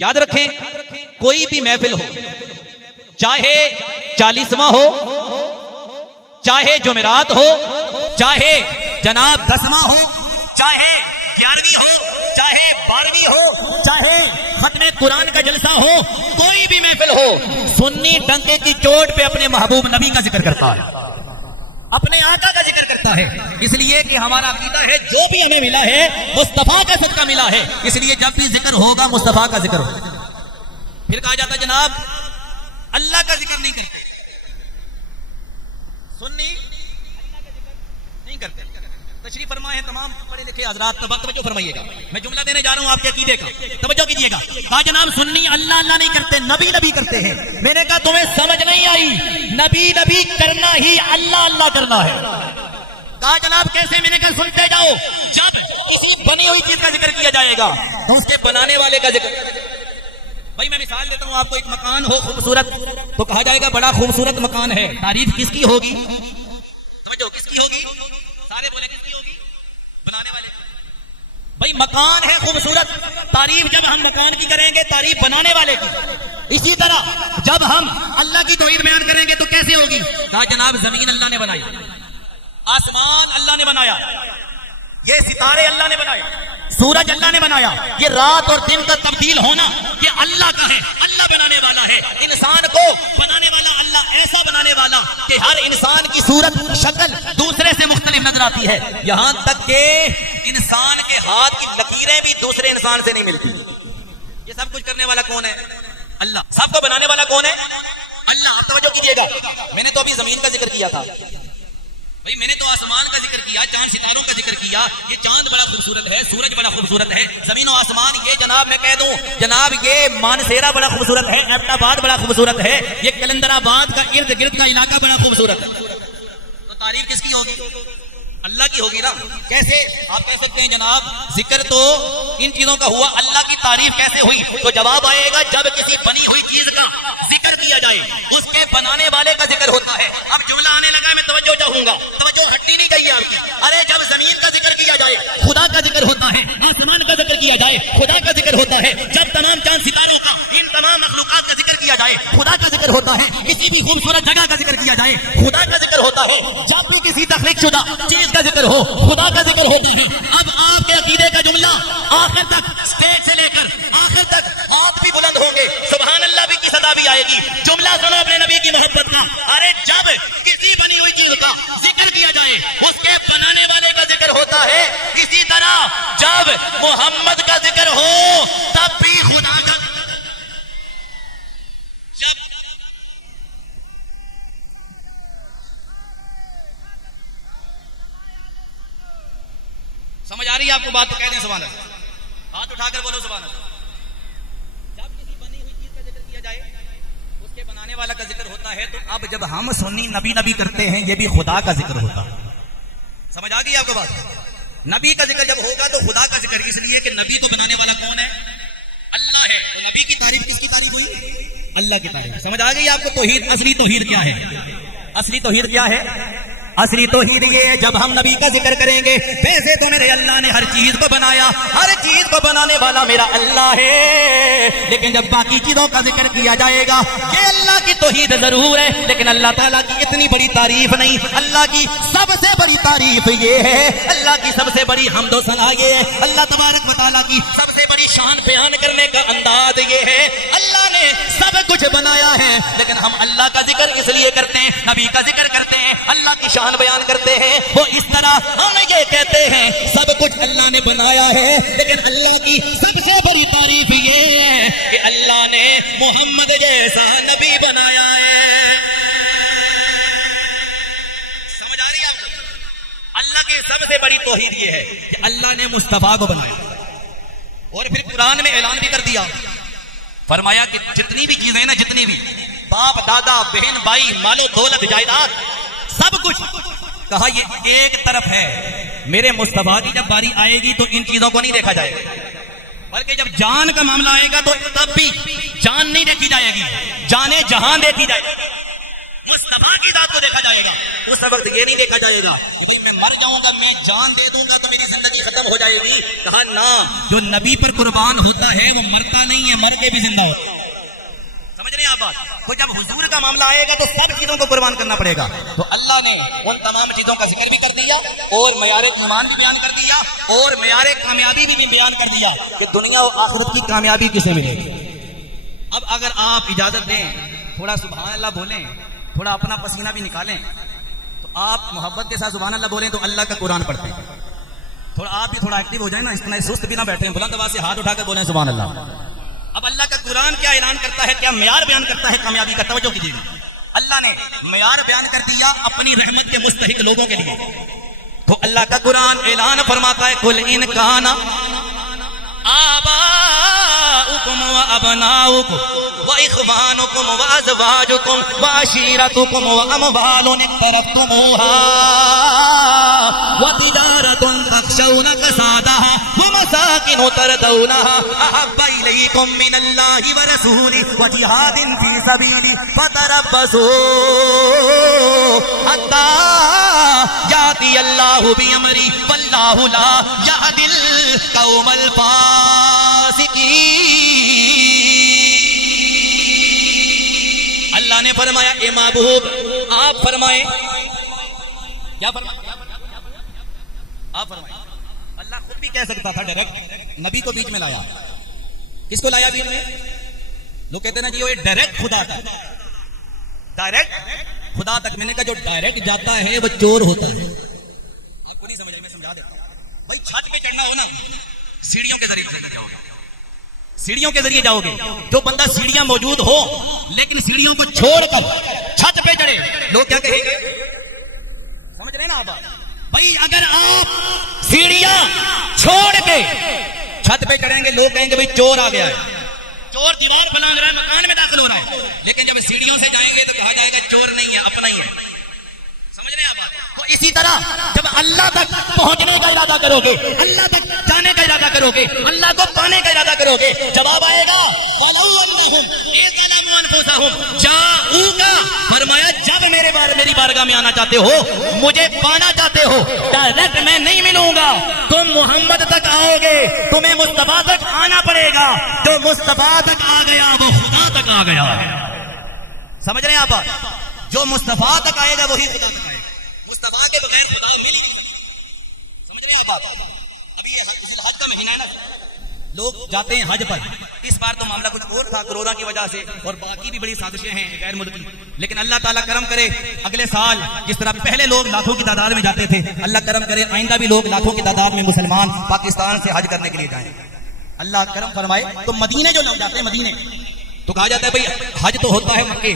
याद रखें, कोई भी महफिल हो, चाहे 40वां हो, चाहे जुमेरात हो, चाहे जनाब 10वां हो, चाहे 11वीं हो, चाहे 12वीं हो, चाहे खत्मे कुरान का जलसा हो, कोई भी महफिल हो, सुन्नी डंके की चोट पे अपने महबूब नबी का जिक्र करता है, अपने आका का जिक्र करता है। इसलिए कि हमारा अकीदा है जो भी हमें मिला है मुस्तफा का सदका मिला है, इसलिए जब भी जिक्र होगा मुस्तफा का जिक्र होगा। फिर कहा जाता जनाब अल्लाह का जिक्र नहीं करते, सुन्नी अल्लाह का जिक्र नहीं करते। तशरीफ फरमाए हैं तमाम पढ़े लिखे हजरात, तवज्जो फरमाइएगा, मैं जुमला देने जा रहा हूं आपके अकीदे का, तवज्जो कीजिएगा। कहा जनाब सुन्नी अल्लाह अल्लाह नहीं करते, नबी नबी करते हैं। मैंने कहा तुम्हें समझ नहीं आई, नबी नबी करना ही अल्लाह अल्लाह करना है। कहा जनाब कैसे? मैंने कहा सुनते जाओ, जब किसी बनी हुई चीज का जिक्र किया जाएगा तो उसके बनाने वाले का जिक्र। भाई मैं मिसाल देता हूं आपको, एक मकान हो खूबसूरत तो कहा जाएगा बड़ा खूबसूरत मकान है, तारीफ किसकी होगी? समझो किसकी होगी? सारे बोले किसकी होगी? बनाने वाले। भाई मकान है खूबसूरत, तारीफ जब हम मकान की करेंगे तारीफ बनाने वाले की। इसी तरह जब हम अल्लाह की तौहीद बयान करेंगे तो कैसे होगी? कहा जनाब जमीन अल्लाह ने बनाई, आसमान अल्लाह ने बनाया, ये सितारे अल्लाह ने बनाया, सूरज अल्लाह ने बनाया, ये रात और दिन का तब्दील होना ये अल्लाह का है, अल्लाह बनाने वाला है। इंसान को बनाने वाला अल्लाह, ऐसा बनाने वाला कि हर इंसान की सूरत शक्ल दूसरे से मुख्तलिफ नजर आती है, यहां तक कि इंसान के हाथ की लकीरें भी दूसरे इंसान से नहीं मिलती। ये सब कुछ करने वाला कौन है? अल्लाह। सबको बनाने वाला कौन है? अल्लाह। आप तवज्जो कीजिएगा, मैंने तो अभी जमीन का जिक्र किया था, भाई मैंने तो आसमान का जिक्र किया, चांद सितारों का जिक्र किया, ये चांद बड़ा खूबसूरत है, सूरज बड़ा खूबसूरत है, जमीन और आसमान, ये जनाब मैं कह दूं जनाब ये मानसेरा बड़ा खूबसूरत है, एबटाबाद बड़ा खूबसूरत है, ये कलंदराबाद का इर्द गिर्द का इलाका बड़ा खूबसूरत है। तो तारीफ किसकी होगी? अल्लाह की होगी ना। कैसे? आप कह सकते हैं जनाब जिक्र तो इन चीजों का हुआ, अल्लाह की तारीफ कैसे हुई? तो जवाब आएगा जब किसी बनी हुई चीज का जिक्र किया जाए, उसके बनाने वाले का जिक्र होता है। अब जुमला आने लगा, मैं तवज्जो चाहूंगा, तवज्जो हटनी नहीं चाहिए आपकी। अरे जब जमीन का जिक्र किया जाए खुदा का जिक्र होता है, आसमान का जिक्र किया जाए खुदा का जिक्र होता है, जब तमाम चांद सितारों का, इन तमाम मखलूकात का जिक्र किया जाए खुदा का जिक्र होता है, किसी भी खूबसूरत जगह का जिक्र किया जाए खुदा का जिक्र होता है, जब भी किसी तख्लीक़शुदा चीज का जिक्र हो खुदा का जिक्र होता है। अब आपके अकीदे का जुमला आखिर तक, स्टेज से लेकर आखिर तक हाथ भी बुलंद होंगे, सुभान अल्लाह भी की सदा भी आएगी। जुमला सुनो अपने नबी की मोहब्बत का। अरे जब किसी बनी हुई चीज का जिक्र किया जाए उसके बनाने वाले का जिक्र होता है, इसी तरह जब मोहम्मद का जिक्र हो तब भी खुदा का। जब समझ आ रही है आपको बात तो कह दें सुभान अल्लाह, हाथ उठाकर बोलो सुभान अल्लाह। जब किसी बनी हुई चीज का जिक्र किया जाए उसके बनाने वाला का जिक्र होता है, तो अब जब हम सुन्नी नबी नबी करते हैं ये भी खुदा का जिक्र होता है। समझ आ गई आपको बात? नबी का जिक्र जब होगा तो खुदा का जिक्र, इसलिए कि नबी को बनाने वाला कौन है? अल्लाह है। तो नबी की तारीफ किसकी तारीफ हुई? अल्लाह की तारीफ। समझ आ गई आपको तौहीद? असली तौहीद क्या है? असली तौहीद क्या है? असली तौहीद ये है जब हम नबी का जिक्र करेंगे, वैसे तो मेरे अल्लाह ने हर चीज को बनाया, हर चीज को बनाने वाला मेरा अल्लाह है, लेकिन जब बाकी चीजों का जिक्र किया जाएगा ये अल्लाह की तौहीद जरूर है, लेकिन अल्लाह ताला की इतनी बड़ी तारीफ नहीं। अल्लाह की सबसे बड़ी तारीफ ये है, अल्लाह की सबसे बड़ी हम्दो सना ये है, अल्लाह तबारक व तआला की सबसे बड़ी शान बयान करने का अंदाज ये है, अल्लाह ने सब कुछ बनाया है, लेकिन हम अल्लाह का जिक्र इसलिए करते हैं, नबी का जिक्र करते हैं, अल्लाह की शान बयान करते हैं, वो इस तरह हम ये कहते हैं सब कुछ अल्लाह ने बनाया है, लेकिन अल्लाह की सबसे बड़ी तारीफ ये है कि अल्लाह ने मोहम्मद जैसा नबी बनाया है। समझ आ रही है आपको? अल्लाह की सबसे बड़ी तौहीद ये है कि अल्लाह ने मुस्तफा को बनाया, और फिर कुरान में ऐलान भी कर दिया, फरमाया कि जितनी भी चीजें ना, जितनी भी बाप दादा बहन भाई मालो दौलत जायदाद सब कुछ, कहा ये एक तरफ है, मेरे मुस्तफा की जब बारी आएगी तो इन चीजों को नहीं देखा जाएगा, बल्कि जब जान का मामला आएगा तो तब भी जान नहीं देखी जाएगी, जाने जहां देखी जाएगी। मुस्तफा की जात को देखा जाएगा। उस वक्त ये नहीं देखा जाएगा कि भाई मैं मर जाऊंगा, मैं जान दे दूंगा तो मेरी जिंदगी खत्म हो जाएगी। कहा ना, जो नबी पर कुर्बान होता है वो मरता नहीं है, मर के भी जिंदा होता है। समझ रहे हैं आप बात? तो जब हुजूर का मामला आएगा तो सब चीजों को कुर्बान करना पड़ेगा। तो अल्लाह ने उन तमाम चीजों का जिक्र भी कर दिया और मयार ईमान भी बयान कर दिया और मयार कामयाबी भी बयान कर दिया कि दुनिया और आखिरत की कामयाबी किसे मिलेगी। अब अगर आप इजाजत दें, थोड़ा सुभान अल्लाह बोलें, थोड़ा अपना पसीना भी निकालें, तो आप मोहब्बत के साथ सुभान अल्लाह बोलें तो अल्लाह का कुरान पढ़ते हैं। थोड़ा आप भी थोड़ा एक्टिव हो जाए ना, इतना सुस्त भी ना बैठे, बुलंद आवाज से हाथ उठाकर बोलें सुभान अल्लाह। अब अल्लाह का कुरान क्या ऐलान करता है, क्या मयार बयान करता है कामयाबी का, तवज्जो कीजिएगा। अल्लाह ने मयार बयान कर दिया अपनी रहमत के मुस्तहिक लोगों के लिए। तो अल्लाह का कुरान ऐलान फरमाता है, कुल इन काना आबाउकुम व अबनाउकुम व इखवानुकुम व अज़वाजुकुम व अशीरतुकुम व अमवालुन इक़्तरफ़्तुमूहा व तिजारतुन तख़शौना कसादहा व मसाकिन तरदौनहा अहब्बा इलैकुम मिनल्लाहि व रसूलिहि व जिहादिन फी सबीलिहि फतरब्बसू हत्ता याति अल्लाहु बिअमरी वल्लाहु ला यहदिल कौमल फासिकीन। अल्लाह ने फरमाया, ए महबूब आप फरमाए, क्या फरमाए? आप फरमाए। अल्लाह खुद भी कह सकता था डायरेक्ट, नबी को बीच में लाया। किसको लाया बीच में? लोग कहते ना जी वो डायरेक्ट खुदा तक, डायरेक्ट खुदा तक। मैंने कहा जो डायरेक्ट जाता है वो चोर होता है। आपको नहीं समझ आई, मैं समझा देता हूं। भाई छत पे चढ़ना हो ना, सीढ़ियों के जरिए जाओगे, सीढ़ियों के जरिए जाओगे। जो बंदा सीढ़ियां मौजूद हो लेकिन सीढ़ियों को छोड़कर छत पे चढ़े, लोग क्या कहेंगे? समझ रहे ना आप? भाई अगर आप सीढ़ियां छोड़ के छत पे चढ़ेंगे, लोग कहेंगे भाई चोर आ गया है, चोर दीवार फलांग रहा है, मकान में दाखिल हो रहा है। लेकिन जब सीढ़ियों से जाएंगे तो कहा जाएगा चोर नहीं है, अपना ही है। समझ रहे हैं आप? तो इसी तरह जब अल्लाह तक पहुंचने का इरादा करोगे, अल्लाह तक जाने का इरादा करोगे, अल्लाह को पाने का इरादा करोगे, जवाब आएगा फरमाया जब मेरी बारगाह में आना चाहते हो, मुझे पाना चाहते हो, डायरेक्ट मैं नहीं मिलूंगा, तुम मोहम्मद तक आओगे, तुम्हें मुस्तफा तक आना पड़ेगा। जो मुस्तफा तक आ गया वो खुदा तक आ गया। समझ रहे हैं आप? जो मुस्तफा तक आएगा वही खुदा तक आएगा। मुस्तफा के बगैर खुदा मिल ही नहीं। समझ रहे हैं आप? अभी ये हज का महीना है ना, लोग जाते हैं हज पर। इस बार तो मामला कुछ और था कोरोना की वजह से, और बाकी भी बड़ी साजिशें हैं गैर मुल्की। लेकिन अल्लाह ताला करम करे, अगले साल जिस तरह पहले लोग लाखों की तादाद में जाते थे, अल्लाह करम करे आइंदा भी लोग लाखों की तादाद में मुसलमान पाकिस्तान से हज करने के लिए जाएं। अल्लाह करम फरमाए। तो मदीने जो लोग जाते हैं, मदीने तो कहा जाता है भाई हज तो होता है मक्के,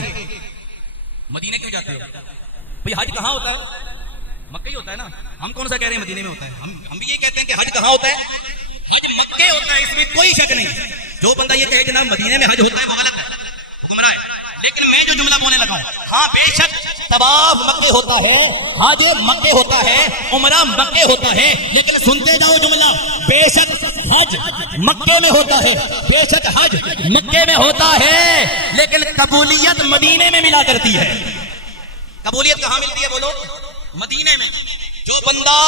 मदीने क्यों जाते हैं? भाई हज कहाँ होता है? मक्के ही होता है ना। हम कौन सा कह रहे हैं मदीने में होता है? हम भी ये कहते हैं कि हज कहाँ होता है? हज मक्के होता है, इसमें कोई शक नहीं। जो बंदा ये कहे जनाब मदीने में हज होता है वो गलत है, गुमराह है। लेकिन मैं जो जुमला बोलने लगा, हाँ बेशक तवाफ मक्के होता है, हज मक्के होता है, उमरा मक्के होता है, लेकिन सुनते जाओ जुमला, बेशक हज मक्के में होता है, बेशक हज मक्के में होता है, लेकिन कबूलियत मदीने में मिला करती है। कबूलियत कहाँ मिलती है बोलो? मदीने में। जो बंदा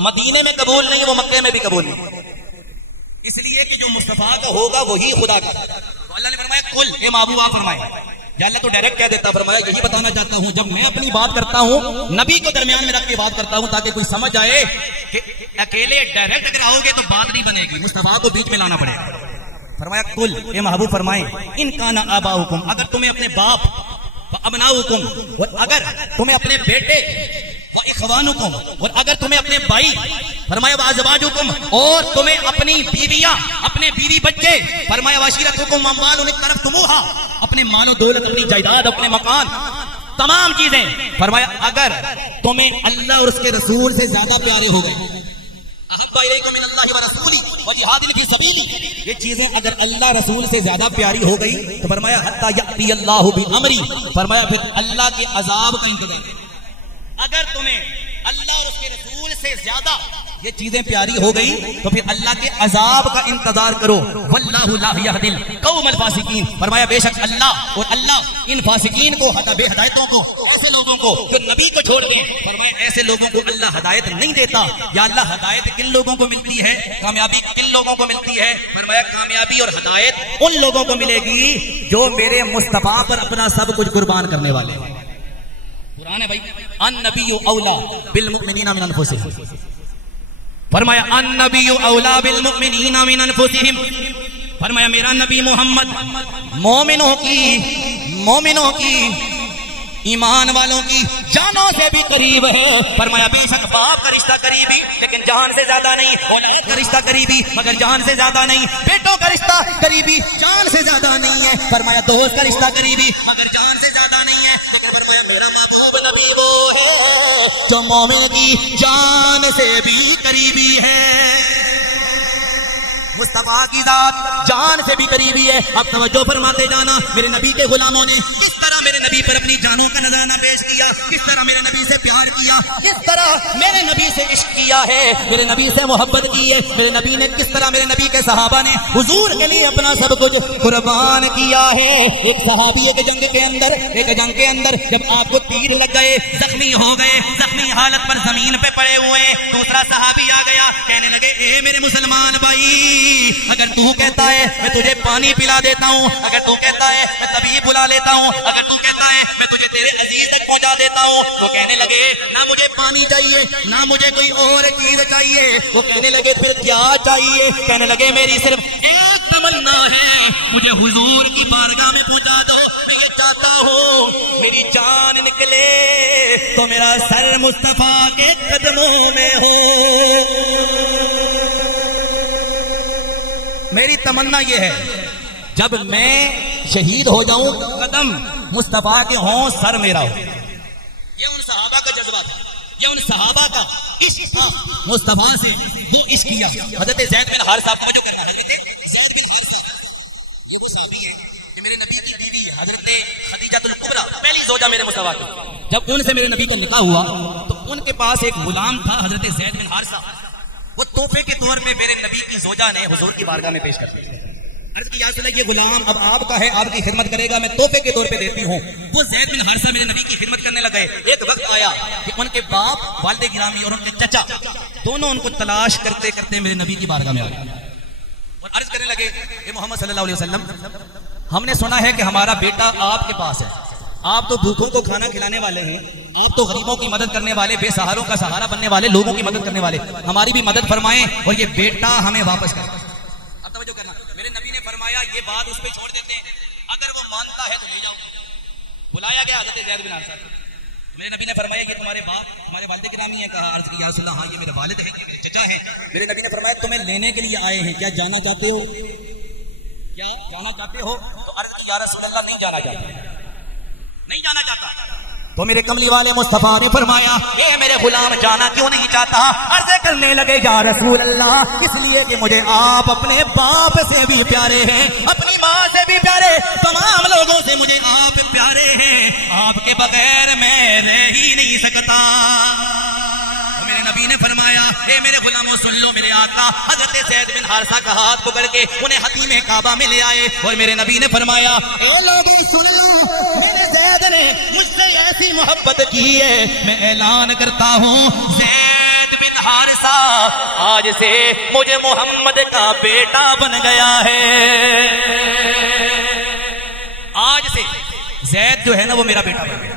मदीने में कबूल नहीं वो मक्के में भी कबूल नहीं, इसलिए कि जो मुस्तफा का होगा वही खुदा का। तो अल्लाह ने फरमाया कुल, ए महबूब आप फरमाए। या अल्लाह तो डायरेक्ट कह देता, फरमाया यही बताना चाहता हूं, जब मैं अपनी बात करता हूं नबी को दरमियान में रख के बात करता हूं ताकि कोई समझ आए कि अकेले डायरेक्ट अगर आओगे तो बात नहीं बनेगी, मुस्तफा को बीच में लाना पड़ेगा। फरमाया कुल, ए महबूब फरमाए, इन काना आबाउकुम, अगर तुम्हें अपने बाप, अबनाउकुम, और अगर तुम्हें अपने बेटे, व इखवानुकुम, और अगर तुम्हें अपने भाई, फरमाया वाज़वाजुकुम, और तुम्हें अपनी बीवियां, अपने बीवी बच्चे, फरमाया वाशिरतुकुम अम्वालुन इक़्तरफ़्तुमूहा, अपने मालो दौलत, अपनी जायदाद, अपने मकान, तमाम चीजें, फरमाया अगर तुम्हें अल्लाह और उसके रसूल से ज्यादा प्यारे हो गए, अहब्बा इलैकुम मिनल्लाहि व रसूलिहि व जिहादिन फी सबीलिहि, ये चीजें अगर अल्लाह रसूल से ज्यादा प्यारी हो गई तो फरमाया हत्ता यअती अल्लाहु बि अमरी, फरमाया फिर अल्लाह के अजाब का इंतजार। अगर तुम्हें अल्लाह और उसके रसूल से ज्यादा ये चीजें प्यारी हो गई तो फिर अल्लाह के अजाब का इंतजार करो। वल्लाहु ला यहदिल कौमल फासिकीन, फरमाया बेशक अल्लाह और अल्लाह इन फासिकीन को, बेहदायतों को, ऐसे लोगों को जो नबी को छोड़ दें, फरमाया ऐसे लोगों को अल्लाह हदायत नहीं देता। या अल्लाह हदायत किन लोगों को मिलती है, कामयाबी किन लोगों को मिलती है? फरमाया कामयाबी और हदायत उन लोगों को मिलेगी जो मेरे मुस्तफा पर अपना सब कुछ कुर्बान करने वाले हैं। कुरान है भाई, अन नबिय्यु औला बिल मुमिनीना मिन अनफुसिहिम, फरमाया अन नबिय्यु औला बिल मुमिनीना मिन अनफुसिहिम, फरमाया मेरा नबी मोहम्मद मोमिनों की ईमान वालों की जानों से भी करीब है। फरमाया बेशक बाप का रिश्ता करीबी लेकिन जान से ज्यादा नहीं, औलाद का रिश्ता करीबी मगर जान से ज्यादा नहीं, बेटों का रिश्ता करीबी जान से ज्यादा नहीं है। फरमाया दोस्त का रिश्ता करीबी मगर जान से ज्यादा नहीं है। फरमाया मेरा महबूब नबी वो है जो मोमिन की जान से भी करीबी है। मुस्तफा की जात जान से भी करीबी है। अब तवज्जो फरमाते जाना, मेरे नबी के गुलामों ने किस तरह मेरे नबी पर अपनी जानों का नजराना पेश किया, किस तरह मेरे नबी से प्यार किया, किस तरह मेरे नबी से इश्क किया है, मेरे नबी से मोहब्बत की है। मेरे नबी ने किस तरह मेरे नबी के सहाबा ने हुजूर के लिए अपना सब कुछ कुर्बान किया है। एक सहाबी एक जंग के अंदर जब आपको तीर लग गए, जख्मी हो गए, जख्मी हालत पर जमीन पे पड़े हुए, दूसरा सहाबी आ गया, कहने लगे ए मेरे मुसलमान भाई, अगर तू कहता है मैं तुझे पानी पिला देता हूँ, अगर तू कहता है मैं तबीब बुला लेता हूँ, अगर तू कहता है मैं तुझे तेरे अजीज तक पहुँचा देता हूँ। तो कहने लगे ना मुझे पानी चाहिए ना मुझे कोई और चीज चाहिए। वो कहने लगे फिर क्या चाहिए? कहने लगे मेरी सिर्फ एक तमन्ना है, मुझे हुजूर की बारगाह में पहुँचा दो। मैं ये चाहता हूँ मेरी जान निकले तो मेरा सर मुस्तफा के कदमों में हो। मेरी तमन्ना ये है जब मैं शहीद हो जाऊं कदम मुस्तफा के हों, सर मेरा हो। ये उन सहाबा का जज्बा था, ये उन सहाबा का इश्क था मुस्तफा से, वो इश्क किया। हजरत ज़ैद बिन हारिसा को जो करना, हजरत ज़ैद बिन हारिसा ये वो सहाबी है जो मेरे नबी की बीवी हजरत खदीजातुल कुबरा, पहली जोजा मेरे मुस्तफा की। जब उनसे मेरे नबी का निकाह हुआ तो उनके पास एक गुलाम था हजरत ज़ैद बिन हारिसा, वो तोहफे के तौर में मेरे नबी की जोजा ने हुजूर की बारगाह में पेश कर दिया। अर्ज़ की या रसूल अल्लाह, ये गुलाम अब आपका है, आपकी खिदमत करेगा, मैं तोहफे के तौर पे देती हूँ। वो ज़ैद बिन हारिसा मेरे नबी की खिदमत करने लगे। एक वक्त आया कि उनके बाप वालिद गिरामी और उनके चचा दोनों उनको तलाश करते करते मेरे नबी की बारगाह में आ गए और अर्ज करने लगे, ए मोहम्मद सल्लल्लाहु अलैहि वसल्लम, हमने सुना है कि हमारा बेटा आपके पास है, आप तो भूखों को खाना खिलाने वाले हैं, आप तो गरीबों की मदद करने वाले, बेसहारों का सहारा बनने वाले, लोगों की मदद करने वाले, हमारी भी मदद फरमाएं और ये बेटा हमें वापस करें। अब तवज्जो करना, मेरे नबी ने फरमाया ये बात उस पे छोड़ देते हैं, अगर वो मानता है तो ले जाओ। बुलाया गया हज़रत ज़ैद बिन हारिसा, मेरे नबी ने फरमाया ये तुम्हारे बाप हमारे वालिद गिरामी है। कहा अर्ज़ की या रसूल अल्लाह, हाँ ये मेरे वालिद हैं, ये मेरे चचा हैं। मेरे नबी ने फरमाया तुम्हें लेने के लिए आए हैं, क्या जाना चाहते हो? क्या जाना चाहते हो? तो अर्ज़ की या रसूल अल्लाह, नहीं जाना चाहते, नहीं जाना चाहता। तो मेरे कमली वाले मुस्तफा ने फरमाया ये मेरे गुलाम जाना क्यों नहीं चाहता? अर्ज़ करने लगे या रसूल अल्लाह, इसलिए कि मुझे आप अपने बाप से भी प्यारे हैं, अपनी माँ से भी प्यारे, तमाम लोगों से मुझे आप प्यारे हैं, आपके बगैर मैं रह ही नहीं सकता। तो मेरे नबी ने फरमाया ए मेरे गुलामों सुन लो, मेरे आका हज़रत ज़ैद बिन हारिसा का हाथ पकड़ के उन्हें हतीम काबा में ले आए और मेरे नबी ने फरमाया ए लोगों सुन लो, मेरे ज़ैद ने मुझसे ऐसी मोहब्बत की है, मैं ऐलान करता हूँ ज़ैद बिन हारिसा आज से मुझे मोहम्मद का बेटा बन गया है। आज से ज़ैद जो है ना वो मेरा बेटा बन गया,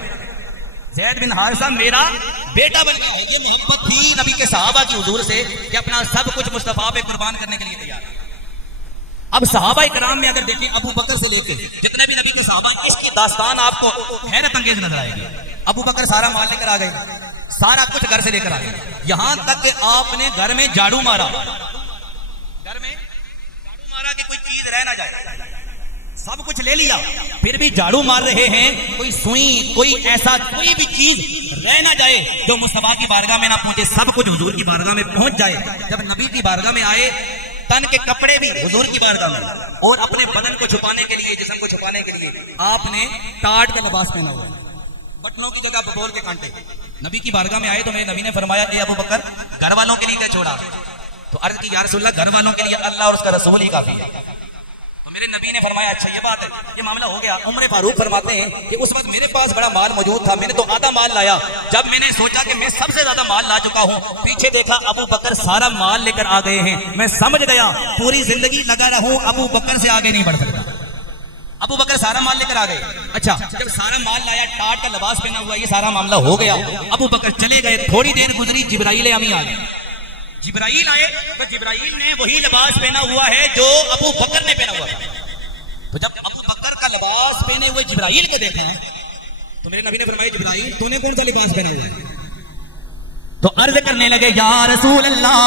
ज़ैद बिन हारिसा मेरा बेटा बन गया है। ये मोहब्बत थी नबी के सहाबा की हुजूर से कि अपना सब कुछ मुस्तफा पे कुर्बान करने के लिए तैयार है। अब सहाबा इकराम में अगर देखें, अबू बकर से लेकर जितने भी नबी के सहाबा, इसकी दास्तान आपको हैरत अंगेज नजर आएगी। अबू बकर सारा माल लेकर आ गए, सारा कुछ घर से लेकर आ गए, यहां तक कि आपने घर में झाड़ू मारा, घर में झाड़ू मारा कि कोई चीज रह ना जाए, सब कुछ ले लिया, फिर भी झाड़ू मार रहे हैं, कोई सुई कोई ऐसा कोई भी चीज रह ना जाए जो मुस्तफा की बारगाह में ना पहुंचे, सब कुछ हुजूर की बारगाह में पहुंच जाए। जब नबी की बारगाह में आए, तन के कपड़े भी हुजूर की बारगाह में और अपने बदन को छुपाने के लिए, जिस्म को छुपाने के लिए आपने टाट का लिबास पहना हुआ है, बटनों की जगह बबोल के कांटे, नबी की बारगाह में आए तो मेरे नबी ने फरमाया, ए अबू बकर, घर वालों के लिए क्या छोड़ा? तो अर्ज की, या रसूलल्लाह, घर वालों के लिए अल्लाह और उसका रसूल ही काफी है। तो मेरे नबी ने फरमाया, अच्छा ये बात है, ये मामला हो गया। उमर फारूक फरमाते हैं कि उस वक्त मेरे पास बड़ा माल मौजूद था, मैंने तो आधा माल लाया। जब मैंने सोचा कि मैं सबसे ज्यादा माल ला चुका हूँ, पीछे देखा अबू बकर सारा माल लेकर आ गए हैं। मैं समझ गया पूरी जिंदगी लगा रहूं, अबू बकर से आगे नहीं बढ़ सकता। अबू बकर सारा माल लेकर आ गए। अच्छा, जब सारा माल लाया, टाट का लिबास पहना हुआ, ये सारा मामला हो गया। अबू बकर चले गए। थोड़ी देर गुजरी, जिब्राइल अमी आ गए। जिब्राइल आए तो जिब्राइल ने वही लिबास पहना हुआ है जो अबू बकर ने पहना हुआ था। तो जब अबू बकर का लिबास पहने हुए जिब्राइल को देखा तो मेरे नबी ने फरमाया, जिब्राइल तूने कौन सा लिबास पहना हुआ है? तो अर्ज करने लगे, या रसूल अल्लाह,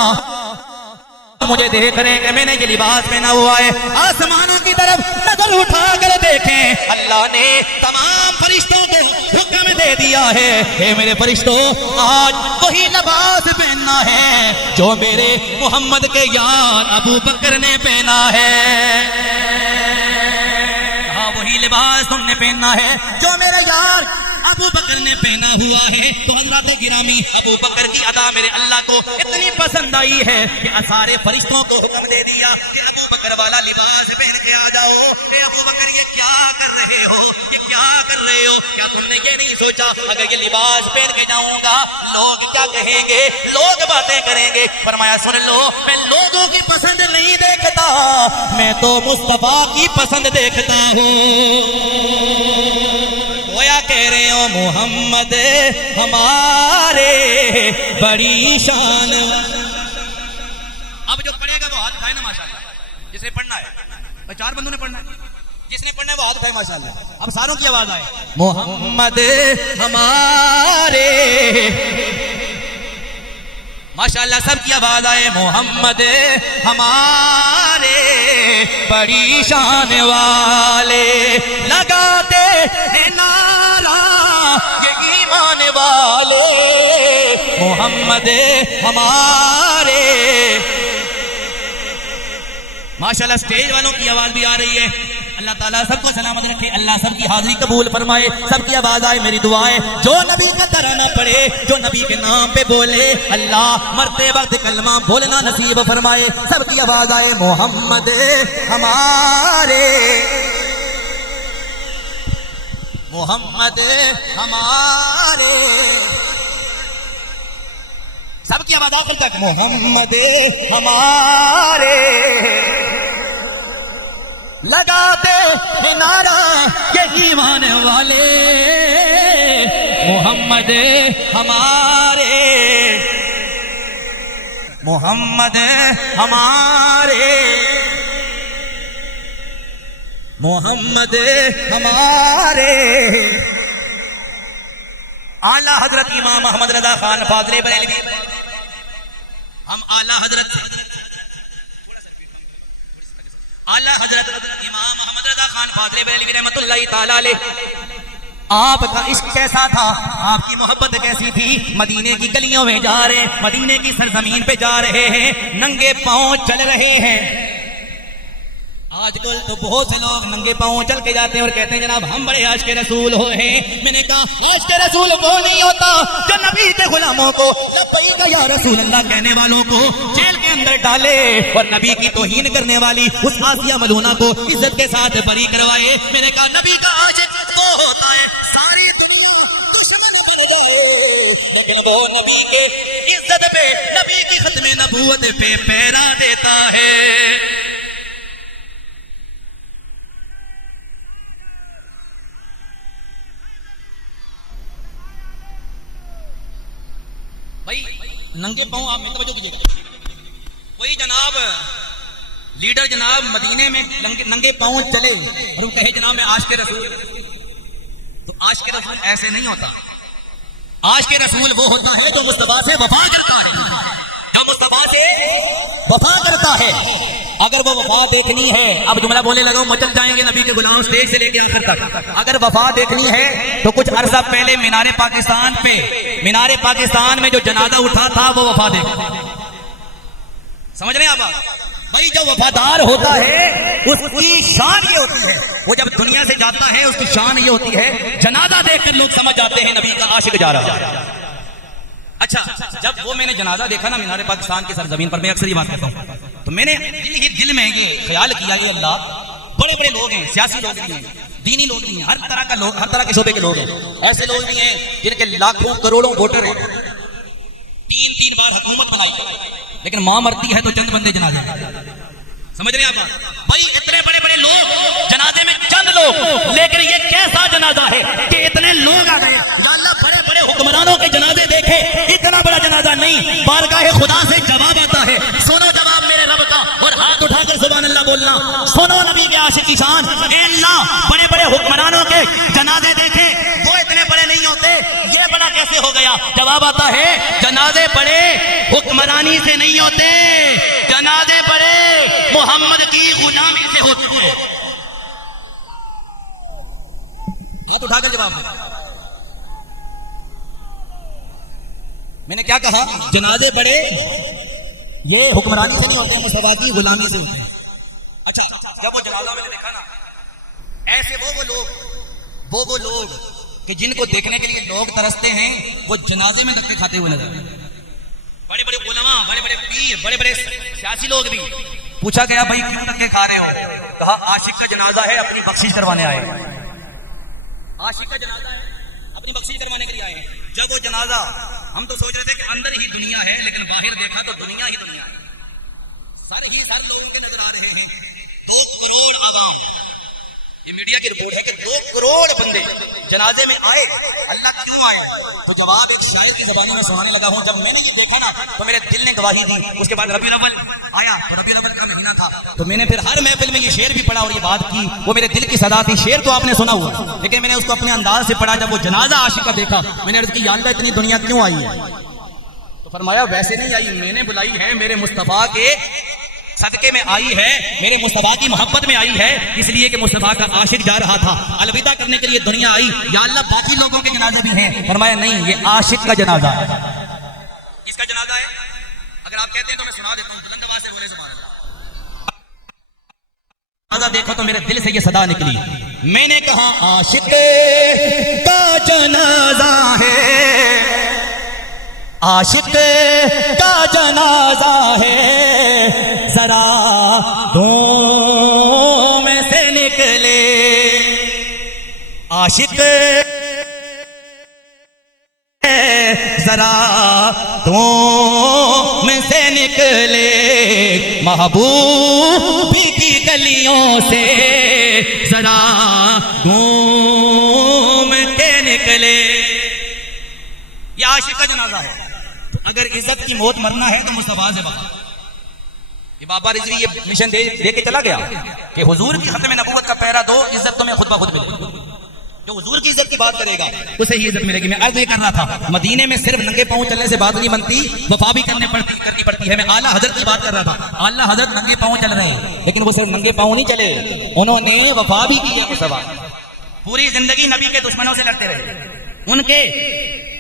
मुझे देख रहे हैं कि मैंने ये लिबास पहना हुआ है। आसमानों की तरफ नजर उठाकर देखें, अल्लाह ने तमाम फरिश्तों को हुक्म दे दिया है, हे मेरे फरिश्तों, आज वही लिबास पहनना है जो मेरे मोहम्मद के यार अबू बकर ने पहना है। हाँ, वही लिबास तुमने पहनना है जो मेरे यार अबू बकर ने पहना हुआ है। तो हज़रात गिरामी, अबू बकर की अदा मेरे अल्लाह को इतनी पसंद आई है कि सारे फरिश्तों को हुक्म दे दिया कि अबू बकर वाला लिबास पहन के आ जाओ। ए अबू बकर, ये क्या कर रहे हो? ये क्या कर रहे हो? क्या तुमने ये नहीं सोचा अगर ये लिबास पहन के जाऊंगा लोग क्या कहेंगे, लोग बातें करेंगे? फरमाया, सुन लो, मैं लोगों की पसंद नहीं देखता, मैं तो मुस्तफा की पसंद देखता हूँ। गोया कह रहे हो मोहम्मद हमारे बड़ी शान। अब जो पढ़ेगा वो हाथ उठाए ना माशाल्लाह। जिसने पढ़ना है, 4 बंदों ने पढ़ना है, जिसने पढ़ना है वो हाथ उठाए माशाल्लाह। अब सारों की आवाज आए, मोहम्मद हमारे, माशाल्लाह सबकी आवाज आए, मोहम्मद हमारे बड़ी शान वाले, लगाते हैं नारा ये ईमान वाले, मोहम्मद हमारे। माशाल्लाह स्टेज वालों की आवाज भी आ रही है। अल्लाह ताला सबको सलामत रखे, अल्लाह सबकी हाजिरी कबूल फरमाए, सबकी आवाज आए। मेरी दुआ है जो नबी का तराना पढ़े, जो नबी के नाम पे बोले, अल्लाह मरते वक्त कलमा बोलना नसीब फरमाए। सबकी आवाज आए, मोहम्मद हमारे, मोहम्मद हमारे। सबकी आवाज आखिर तक, मोहम्मद हमारे, लगाते हैं नारा ये ईमान वाले, मोहम्मद हमारे, मोहम्मद हमारे, मोहम्मद हमारे। आला हजरत इमाम अहमद रजा खान फाज़िले बरेलवी, हम आला हजरत इमाम अहमद रजा खान फाज़िले बरेलवी रहमतुल्लाहि ताला अलैह, आपका इश्क कैसा था, आपकी मोहब्बत कैसी थी? मदीने की गलियों में जा रहे हैं, मदीने की सरजमीन पे जा रहे हैं, नंगे पांव चल रहे हैं। आजकल तो बहुत से लोग नंगे पांव चल के जाते हैं और कहते हैं जनाब हम बड़े आज के रसूल हो हैं। मैंने कहा आज के रसूल वो नहीं होता जो नबी के गुलामों को लब्बैक या रसूल अल्लाह कहने वालों को जेल के अंदर डाले और नबी की तौहीन करने वाली उस आसिया मलूना को इज्जत के साथ बरी करवाए। मैंने कहा नबी का आशिक वो होता है सारी दुनिया दुश्मन बन जाए, लेकिन वो नबी के इज्जत पे, नबी की खत्मे नबूवत पे पहरा देता है। भाई नंगे पांव आप में तवज्जो कीजिएगा। वही जनाब लीडर जनाब मदीने में नंगे पांव चले और वो कहे जनाब मैं आशिक रसूल, तो आशिक रसूल ऐसे नहीं होता। आशिक रसूल वो होता है जो मुस्तफा से वफा करता है, जो मुस्तफा से वफा करता है। अगर वो वफा देखनी है, अब जुमला बोलने लगा मचल जाएंगे नबी के गुलाम स्टेज से लेके आखिर तक। अगर वफा देखनी है तो कुछ अरसा पहले मीनारे पाकिस्तान में जो जनाजा उठा था वो वफा देख, समझ रहे हैं आप? भाई जो वफादार होता है उसकी शान ये होती है, वो जब दुनिया से जाता है उसकी शान ये होती है, जनाजा देखकर लोग समझ जाते हैं नबी का आशिक जा रहा है। अच्छा, जब वो मैंने जनाजा देखा ना मीनार पाकिस्तान की सरजमीन पर, मैं अक्सर ये बात कहता हूँ, तो मैंने दिल में ये ख्याल किया, ये अल्लाह, बड़े बड़े लोग हैं, सियासी लोग भी हैं, दीनी लोग भी हैं, हर तरह का लोग, हर तरह के शोबे के लोग हैं, ऐसे लोग भी हैं जिनके लाखों करोड़ों वोटर हैं, 3 बार हुकूमत बनाई, लेकिन मां मरती है तो चंद बंदे जनाजे, समझ रहे हैं आप? भाई इतने बड़े बड़े लोग, जनाजे में चंद लोग, लेकिन ये कैसा जनाजा है कि इतने लोग आ गए। अल्लाह बड़े बड़े हुक्मरानों के जनाजे देखे, इतना बड़ा जनाजा नहीं, बारगाहे खुदा से जवाब आता है, सुनो जवाब मेरे रब का, और हाथ उठाकर सुभान अल्लाह बोलना, सुनो नबी के आशिक की शान। अल्लाह बड़े बड़े हुक्मरानों के जनाजे देखे, वो इतने बड़े नहीं होते, ये बड़ा कैसे हो गया? जवाब आता है, जनाजे बड़े हुक्मरानी से नहीं होते, जनाजे बड़े मोहम्मद की गुलामी से होते हैं। हाथ उठाकर जवाब दे। मैंने क्या कहा? जनाजे बड़े ये हुक्मरानी से नहीं होते, मुस्तफा की गुलामी से होते हैं। अच्छा, जब वो जनाजा मैंने देखा ना, ऐसे वो लोग कि जिनको देखने के लिए लोग तरसते हैं, वो जनाजे में धक्के खाते हुए नजर, बड़े बड़े उलमा, बड़े बड़े पीर, बड़े बड़े सियासी लोग भी। पूछा गया भाई क्यों धक्के खा रहे हो? कहा आशिक का जनाजा है, अपनी बख्शिश करवाने आए। आशिक का जनाजा है, अपनी बख्शिश करवाने के लिए आए। जब वो जनाजा, हम तो सोच रहे थे कि अंदर ही दुनिया है, लेकिन बाहर देखा तो दुनिया ही दुनिया है, सर लोगों के नजर आ रहे हैं। 2 करोड़ आवाम, ये मीडिया की रिपोर्ट है कि 2 करोड़ बंदे जनाजे में आए। अल्लाह क्यों आए? तो जवाब एक शायर की ज़बानी में सुनाने लगा हूं। जब मैंने ये देखा ना, तो मेरे दिल ने गवाही दी। उसके बाद रबीउल अव्वल आया, तो रबीउल अव्वल का महीना था, तो मैंने फिर हर महफिल में ये शेर भी पढ़ा और ये बात की। वो मेरे दिल की सदा थी। शेर तो आपने सुना हुआ, लेकिन मैंने उसको अपने अंदाज से पढ़ा। जब वो जनाजा आशिक का देखा, मैंने अर्ज़ की या अल्लाह इतनी दुनिया क्यों आई है? तो फरमाया वैसे नहीं आई, मैंने बुलाई है, मेरे मुस्तफा के सदके में आई है, मेरे मुस्तफा की मोहब्बत में आई है, इसलिए कि मुस्तफा का आशिक जा रहा था, अलविदा करने के लिए दुनिया आई। या अल्लाह बाकी लोगों के जनाजे भी हैं। फरमाया नहीं, ये आशिक का जनाजा है। किसका जनाजा है? अगर आप कहते हैं तो मैं सुना देता हूं, बुलंद आवाज से बोले सुभान अल्लाह। देखो तो मेरे दिल से ये सदा निकली। मैंने कहा आशिक का जनाजा है, आशिक का जनाजा है, जरा धूम से निकले। आशिक जरा धूम से निकले, महबूब की गलियों से जरा घूम के निकले। ये आशिक का जनाजा है। तो अगर इज्जत की मौत मरना है तो मुस्तफा से बता। ये बाबा रिजवी ये मिशन दे के चला गया कि हुजूर की खत्म नबूवत का पहरा दो, इज्जत तुम्हें खुद ब खुद मिलेगी। जो हुजूर की इज्जत की बात करेगा उसे ही इज्जत मिलेगी। मैं अर्ज ये कर रहा था, मदीने में सिर्फ नंगे पांव चलने से बात नहीं बनती, वफा भी करनी पड़ती है। मैं आला हजरत की बात कर रहा था। आला हजरत नंगे पांव चल रहे हैं, लेकिन वो सिर्फ नंगे पांव नहीं चले, उन्होंने वफा भी की है। मुस्तफा पूरी जिंदगी नबी के दुश्मनों से लड़ते रहे,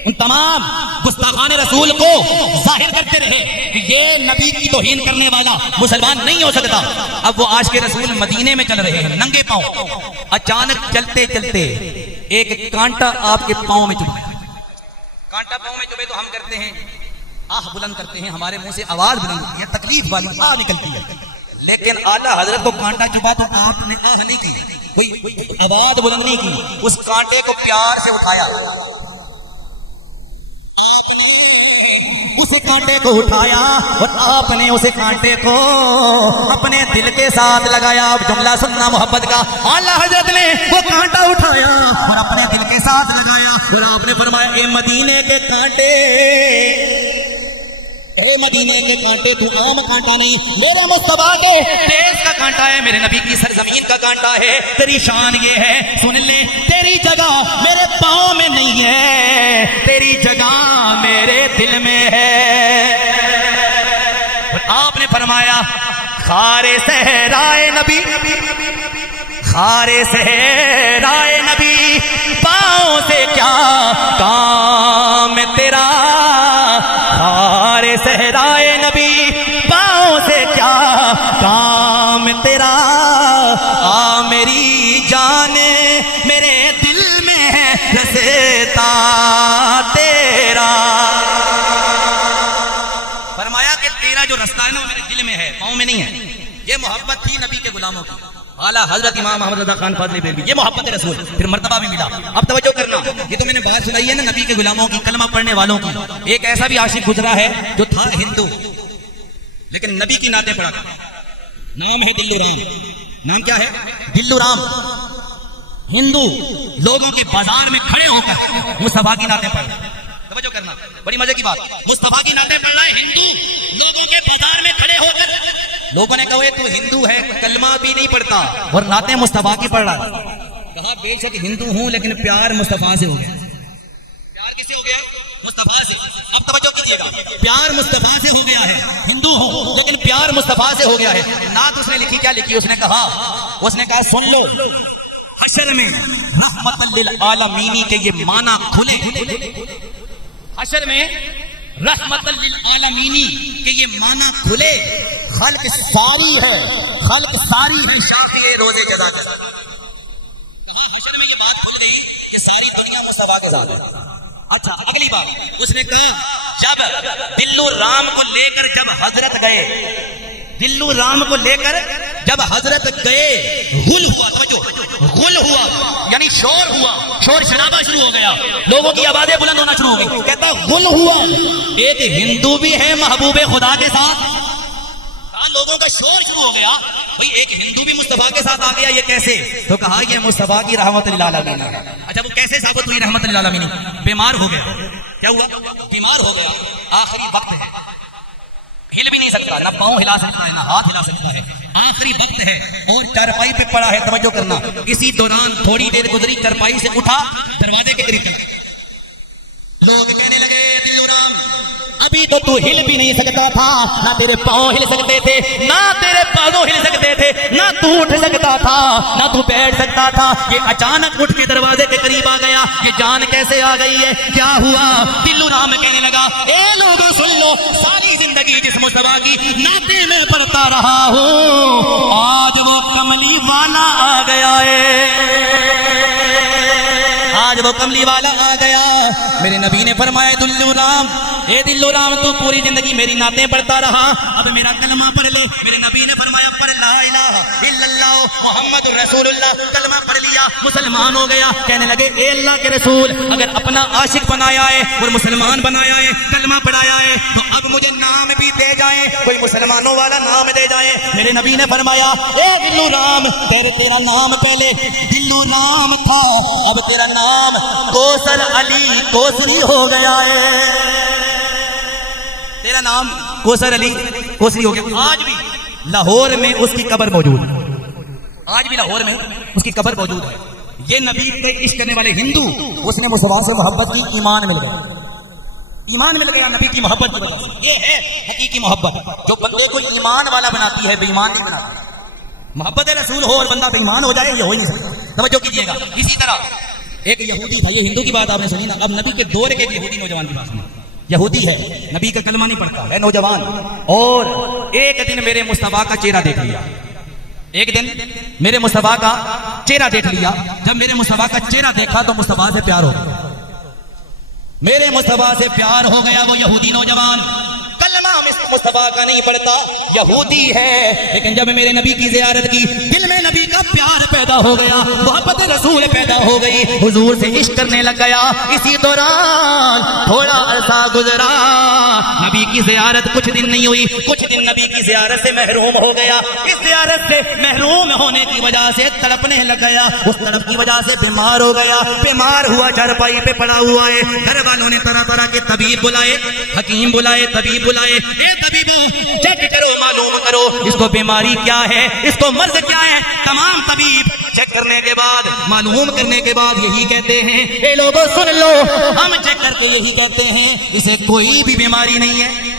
उन तमाम गुस्ताखान रसूल को जाहिर करते रहे कि ये नबी की तौहीन करने वाला मुसलमान नहीं हो सकता। अब वो आशिक रसूल मदीने में चल रहे हैं नंगे पांव। अचानक चलते चलते एक कांटा आपके पांव में चुभ गया। कांटा पांव में चुभे तो हम करते हैं आह बुलंद करते हैं, हमारे मुंह से आवाज बुलंद होती है, तकलीफ वाली आह निकलती है। लेकिन आला हजरत को कांटा चुभा तो आपने आह नहीं की, कोई आवाज बुलंद नहीं की, उस कांटे को प्यार से उठाया, उस कांटे को उठाया और आपने उस कांटे को अपने दिल के साथ लगाया। अब जुमला सुनना मोहब्बत का। आला हजरत ने वो कांटा उठाया और अपने दिल के साथ लगाया और आपने फरमाया ए मदीने के कांटे, ए मदीने के कांटे, तू आम कांटा नहीं, मेरा मुस्तफा के देश का कांटा है, मेरे नबी की सरजमीन का कांटा है। तेरी शान ये है, सुन ले, तेरी जगह मेरे पाँव में नहीं है, तेरी जगह मेरे दिल में है। और आपने फरमाया खारे सहराए नबी, खारे सहराए नबी, पाँव से क्या काम तेरा, खारे सहराए नबी, पाँव से क्या काम तेरा। आ मेरी जाने मेरे दिल में है रसेता तेरा। रास्ता है ना वो मेरे दिल में है, पाँव में नहीं है। ये मोहब्बत थी नबी के गुलामों की। आला हजरत इमाम अहमद रज़ा खान फाज़ली बेलवी, ये मोहब्बत रसूल, फिर मर्तबा भी मिला। अब तवज्जो करना, ये तो मैंने बात सुनाई है ना नबी के गुलामों की, कलमा पढ़ने वालों की। एक ऐसा भी आशिक गुजरा है जो था हिंदू लेकिन नबी की नाते पढ़ा था। नाम है दिल्लू राम। नाम क्या है? दिल्लू राम। हिंदू लोगों के बाजार में खड़े होकर मुस्तफा की नाते पढ़, तवज्जो करना, बड़ी मजे की बात, मुस्तफा की नाते पढ़ रहा है हिंदू लोगों के बाजार में खड़े होकर। लोगों ने कहा तू हिंदू है, कलमा भी नहीं पढ़ता और नाते मुस्तफा की पढ़ रहा है। कहा बेशक हिंदू हूं लेकिन प्यार मुस्तफा से हो गया। प्यार किससे हो गया? मुस्तफा से। अब तवज्जो कीजिएगा, प्यार मुस्तफा से हो गया है। हिंदू हूं लेकिन प्यार मुस्तफा से हो गया है। नात उसने लिखी, क्या लिखी? उसने कहा सुन लो, हशर में रहमतल लिल आलमीन के ये माना खुले, हशर में रहमतल लिल आलमीन के ये माना खुले, खल्क सारी है, खल्क सारी है शाफ़िए रोज़े जज़ा के साथ। हशर में ये बात खुल गई, ये सारी दुनिया मुस्तफा के साथ है। अच्छा, अगली बात उसने कहा, जब दिल्लू राम को लेकर जब हजरत गए, दिल्लू राम को लेकर जब हजरत गए, गुल हुआ, गुल हुआ यानी शोर हुआ, शोर शराबा शुरू हो गया, लोगों की आवाजें बुलंद होना शुरू हो गई। कहता गुल हुआ, एक हिंदू भी है महबूबे खुदा के साथ। लोगों का शोर शुरू हो गया, भाई एक हिंदू भी मुस्तफा के साथ आ गया, ये कैसे? तो कहा ये मुस्तफा की रहमत लिल आलमीन। अच्छा, वो कैसे साबित हुई रहमत लिल आलमीन? बीमार हो गया। क्या हुआ? बीमार हो गया, आखिरी वक्त है, हिल भी नहीं सकता, ना पांव हिला सकता है, ना हाथ हिला सकता है, आखिरी वक्त है और चारपाई पे पड़ा है। तवज्जो करना, इसी दौरान थोड़ी देर गुजरी, चारपाई से उठा, दरवाजे के करीब चला। लोग कहने लगे, दिल्लू राम अभी तो तू हिल भी नहीं सकता था, ना तेरे पांव हिल सकते थे, ना तेरे पांव हिल सकते थे, ना तू उठ सकता था, ना तू बैठ सकता था। ये अचानक उठ के दरवाजे के करीब आ गया, ये जान कैसे आ गई है? क्या हुआ? दिल्लू राम कहने लगा, ए लोगों सुन लो, सारी जिंदगी जिस मुस्तफा की नाते में पढ़ता रहा हूँ, आज वो कमली वाला आ गया है, आज वो कमली वाला आ गया। मेरे नबी ने फरमाया, दिल्लू राम, ए दिल्लू राम, तू पूरी जिंदगी मेरी नाते पढ़ता रहा, अब मेरा कलमा पढ़ ले। मेरे नबी ने फरमाया, पढ़ ला इलाहा इल्लल्लाह मुहम्मदुर रसूलुल्लाह। कलमा पढ़ लिया, मुसलमान हो गया। कहने लगे, ए अल्लाह के रसूल, अगर अपना आशिक बनाया है और मुसलमान बनाया है, कलमा पढ़ाया है, तो अब मुझे नाम भी दे जाए, कोई मुसलमानों वाला नाम दे जाए। मेरे नबी ने फरमाया, ए दिल्लू राम, तेरा नाम पहले दिल्लू राम था, अब तेरा नाम कौसर अली कोसरी हो गया है। तेरा नाम कौसर अली कोसरी हो गया। आज भी लाहौर में उसकी कब्र मौजूद है, आज भी लाहौर में उसकी कब्र मौजूद है। ये नबी के इश्क करने वाले हिंदू, उसने मुस्तफा से मोहब्बत की, ईमान मिल गया, ईमान मिल गया नबी की मोहब्बत की वजह से। ये है हकीकी मोहब्बत, जो बंदे को ईमान वाला बनाती है, बेईमान नहीं बनाती। मोहब्बत रसूल हो और बंदा बेईमान हो जाए, ये हो ही नहीं सकता। तवज्जो कीजिएगा। इसी तरह एक यहूदी था, ये हिंदू की बात आपने सुनी ना, अब नबी के दौर के एक यहूदी नौजवान की बात सुनी। यहूदी है, नबी का कलमा नहीं पढ़ता है, नौजवान, और एक दिन मेरे मुस्तफा का चेहरा देख लिया, एक दिन मेरे मुस्तफा का चेहरा देख लिया। जब मेरे मुस्तफा का चेहरा देखा तो मुस्तफा से प्यार हो गया, मेरे मुस्तफा से प्यार हो गया। वो यहूदी नौजवान कलमा मुस्तफा का नहीं पढ़ता, यहूदी है, लेकिन जब मेरे नबी की ज़ियारत की, दिल में नबी का प्यार पैदा हो गया, मोहब्बत रसूल पैदा हो गई, हुजूर से इश्क करने लग गया। इसी दौरान थोड़ा अरसा गुजरा, नबी की ज़ियारत कुछ दिन नहीं हुई, कुछ दिन नबी की ज़ियारत से महरूम हो गया। इस ज़ियारत से महरूम होने की वजह से तड़पने लग गया, उस तड़प की वजह से बीमार हो गया, बीमार हुआ, चारपाई पे पड़ा हुआ है। घर वालों ने तरह तरह के तबीब बुलाए, हकीम बुलाए, तबीब बुलाए, ए तबीबो चेक करो, मालूम करो इसको बीमारी क्या है, इसको मर्ज क्या है। तमाम तबीब चेक करने के बाद, मालूम करने के बाद यही कहते हैं, ए लोगों सुन लो, हम चेक करके यही कहते हैं, इसे कोई भी बीमारी नहीं है।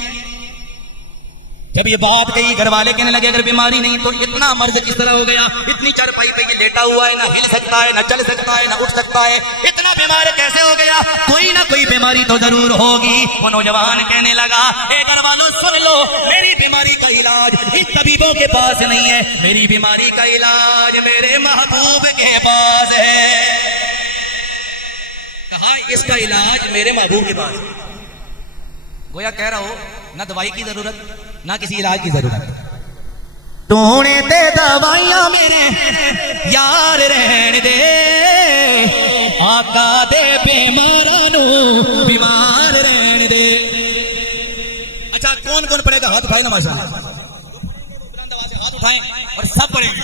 जब ये बात कही, घर वाले कहने लगे, अगर बीमारी नहीं तो इतना मर्ज किस तरह हो गया, इतनी चारपाई पे ये लेटा हुआ है, ना हिल सकता है, ना चल सकता है, ना उठ सकता है, इतना बीमार कैसे हो गया? कोई ना कोई बीमारी तो जरूर होगी। वो नौजवान कहने लगा, ए घर वालों सुन लो, मेरी बीमारी का इलाज इन तबीबों के पास नहीं है, मेरी बीमारी का इलाज मेरे महबूब के पास है। कहा, इसका इलाज मेरे महबूब के पास है। गोया कह रहा हो, ना दवाई की जरूरत, ना किसी इलाज की जरूरत। टोने ते दवाइयां मेरे यार रहन दे, आका दे बीमारां नू बीमार रहन दे। अच्छा कौन कौन पढ़ेगा? हाथ उठाए ना माशाल्लाह, बुलंद आवाज से हाथ उठाएं और सब पढ़ेंगे।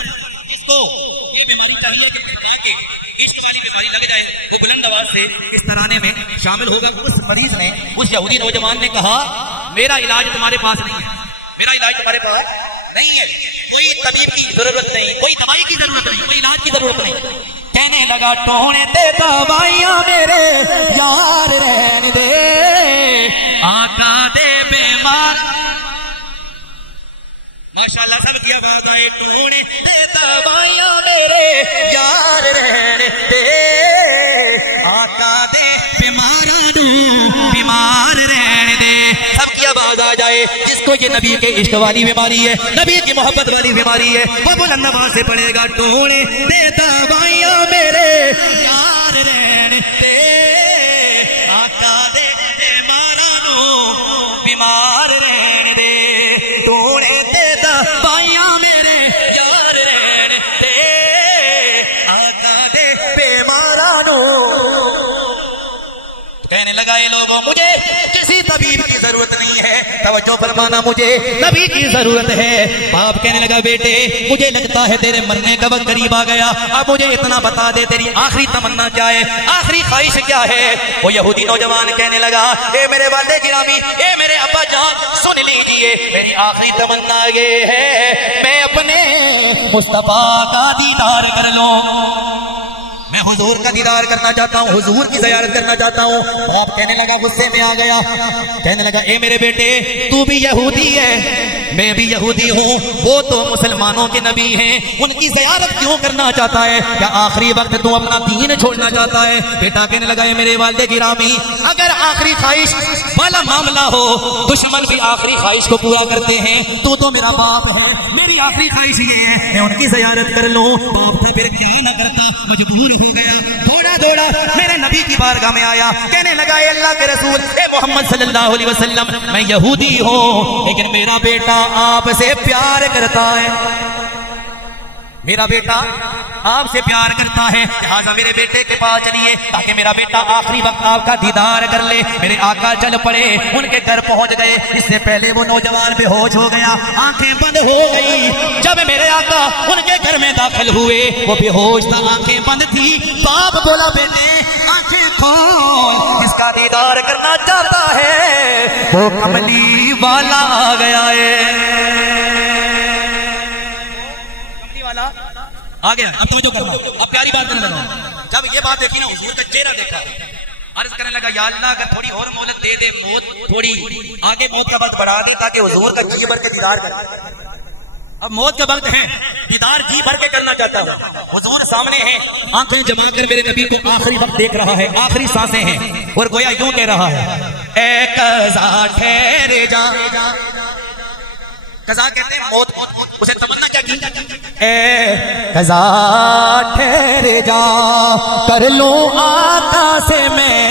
जिसको ये बीमारी चाहिए कि समाज के इश्क वाली बीमारी लग जाए वो बुलंद आवाज से इस तराने में शामिल होगा। उस मरीज ने, उस यहूदी नौजवान ने कहा मेरा इलाज तुम्हारे पास नहीं है, मेरा इलाज तुम्हारे पास नहीं है, कोई तबीब की जरूरत नहीं, कोई दवाई की जरूरत नहीं, कोई इलाज की जरूरत नहीं। कहने लगा टोने ते दवाइयां मेरे यार रहन दे, आका दे बीमार। माशाल्लाह सब की आवाज आए। टोने ते दवाइयां मेरे यार रहन दे, आका दे बीमारां नू बीमार रहन दे। सबकी आवाज आ जाए। जिसको ये नबी के इश्क वाली बीमारी है, नबी की मोहब्बत वाली बीमारी है, वो बुलंद आवाज से पड़ेगा टोने दे दवाइयां मेरे यार रहन दे, आका दे बीमारां नू बीमार रहन दे। टोने दे दवाइयां मेरे यार रहन दे, आका दे बीमारां नू। कहने लगा ये लोगों मुझे किसी तबीब की जरूरत नहीं है, तवज्जो फरमाना, मुझे नबी की जरूरत है। बाप कहने लगा बेटे मुझे लगता है तेरे मरने का वक्त करीब आ गया, अब मुझे इतना बता दे तेरी आखिरी तमन्ना क्या है, आखिरी ख्वाहिश क्या है। वो यहूदी नौजवान कहने लगा ए मेरे वाले गिरामी, ए मेरे अब्बा जान सुन लीजिए, मेरी आखिरी तमन्ना ये है मैं अपने मुस्तफा का दीदार कर लूं, मैं हुजूर का दीदार करना चाहता हूँ, हुजूर की ज़ियारत करना चाहता हूँ। बाप कहने लगा, गुस्से में आ गया, कहने लगा ए मेरे बेटे तू भी यहूदी है, मैं भी यहूदी हूँ, वो तो मुसलमानों के नबी हैं, उनकी ज़ियारत क्यों करना चाहता है? क्या आखिरी वक्त तू अपना दीन छोड़ना चाहता है? बेटा कहने लगा मेरे वालिद गिरामी, अगर आखिरी ख्वाहिश वाला मामला हो, दुश्मन भी आखिरी ख्वाहिश को पूरा करते हैं, तू तो मेरा बाप है, मेरी आखिरी ख्वाहिश ये है मैं उनकी ज़ियारत कर लूँ। बाप था फिर क्या न करता, मजबूर हो गया, दौड़ा दौड़ा मेरे नबी की बारगाह में आया, कहने लगा ए अल्लाह के रसूल, ए मोहम्मद सल्लल्लाहु अलैहि वसल्लम, मैं यहूदी हूँ लेकिन मेरा बेटा आपसे प्यार करता है, मेरा बेटा आपसे प्यार करता है, लिहाजा मेरे बेटे के पास चलिए ताकि मेरा बेटा आखिरी वक्त आपका दीदार कर ले। मेरे आका चल पड़े, उनके घर पहुंच गए। इससे पहले वो नौजवान बेहोश हो गया, आंखें बंद हो गई। जब मेरे आका उनके घर में दाखिल हुए, वो बेहोश था, आंखें बंद थी। बाप बोला बेटे आंखें खोल, इसका दीदार करना चाहता है, वो कमली वाला आ गया है, आ गया। अब तवज्जो करना, अब प्यारी बात करने लगा। जब ये बात देखी ना, हुजूर का चेहरा देखा, अर्ज करने लगा या अल्लाह अगर थोड़ी और मोहलत दे दे, मौत थोड़ी आगे मौत का वक्त बढ़ा दे ताकि हुजूर का जी भर के दीदार करे। अब मौत का वक्त है, दीदार जी भर के करना चाहता हूँ। हुजूर सामने है, आंखें जमा कर मेरे नबी को आखिरी वक्त देख रहा है, आखिरी सांसें हैं, और गोया यूं कह रहा है ए कज़ा ठहर जा। कज़ा कहते हैं मौत, उसे तमन्ना क्या की, ए कज़ा ठहर जा कर लूं आका से मैं,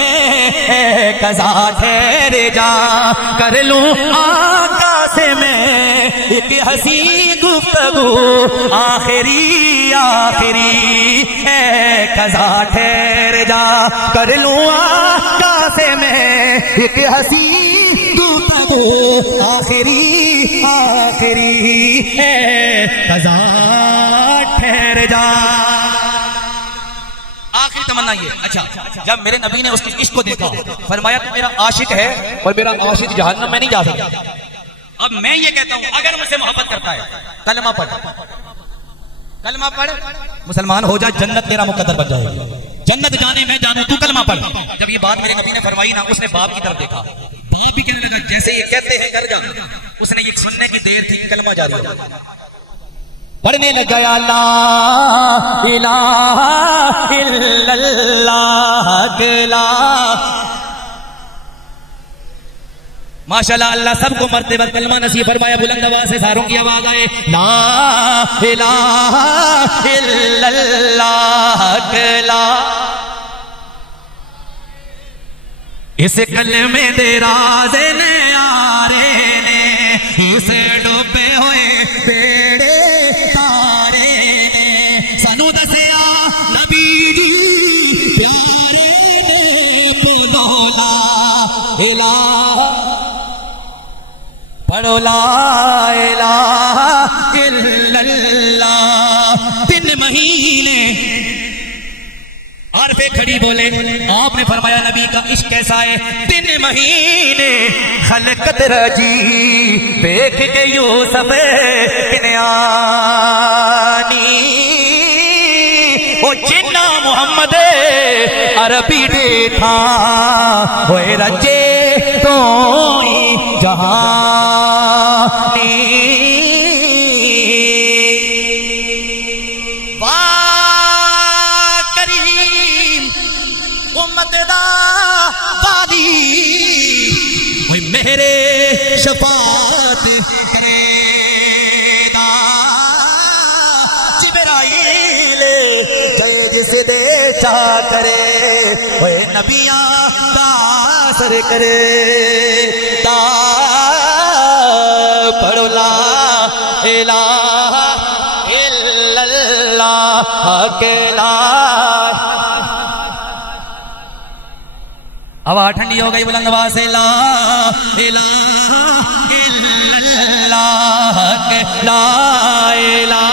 ए कज़ा ठहर जा कर लूं आका से मैं, एक हंसी गुफ्तगू आखिरी आखिरी, ए कज़ा ठहर जा कर लूं आका से मैं, एक हंसी गुफ्तगू आखिरी आखिरी, है कज़ा ठहर जा। आखिरी तमन्ना ये। अच्छा, जब मेरे नबी ने उसके इश्क को देखा, फरमाया तू मेरा आशिक है और मेरा आशिक जहन्नम में नहीं जा सकता। अब मैं ये कहता हूं अगर मुझसे मोहब्बत करता है, कलमा पढ़, कलमा पढ़, मुसलमान हो जा, जन्नत तेरा मुकद्दर बन जाएगी, जन्नत जाने मैं जानू, तू कलमा पढ़। जब ये बात मेरे नबी ने फरमाई ना, उसने बाप की तरफ देखा, बाप भी कहने लगा जैसे ये कहते हैं कर जा। उसने ये सुनने की देर थी, कलमा जारी पढ़ने लगा ला इलाहा इल्लल्लाह दिला। माशाल्लाह, अल्लाह सबको मरते वक्त कलमा नसीब फरमाया। बुलंद आवाज से सारों की आवाज आए, ला इलाहा इल्लल्लाह दिला। इस कलमे दे राज़ ने यारे ने, इस इलाहा, पढ़ो ला इलाहा इल्लल्लाह। 3 महीने आरफे खड़ी बोले, आपने फरमाया नबी का इश्क कैसा है। 3 महीने खलकत रजी देख के यूसुफ किन्यानी, ओ जिन्ना मुहम्मद अरबी देखा होए रजे तो जहानी। वाह करीम उम्मत दा वादी, मेरे शफात करेदा। जिब्राइल जिस दे चा करे ओए नबिया दा असर करे दा। पढ़ो ला इलाहा इल्लल्लाह के ला। हवा ठंडी हो गई, बुलंद आवाज से ला इलाहा इल्लल्लाह के ला इलाहा।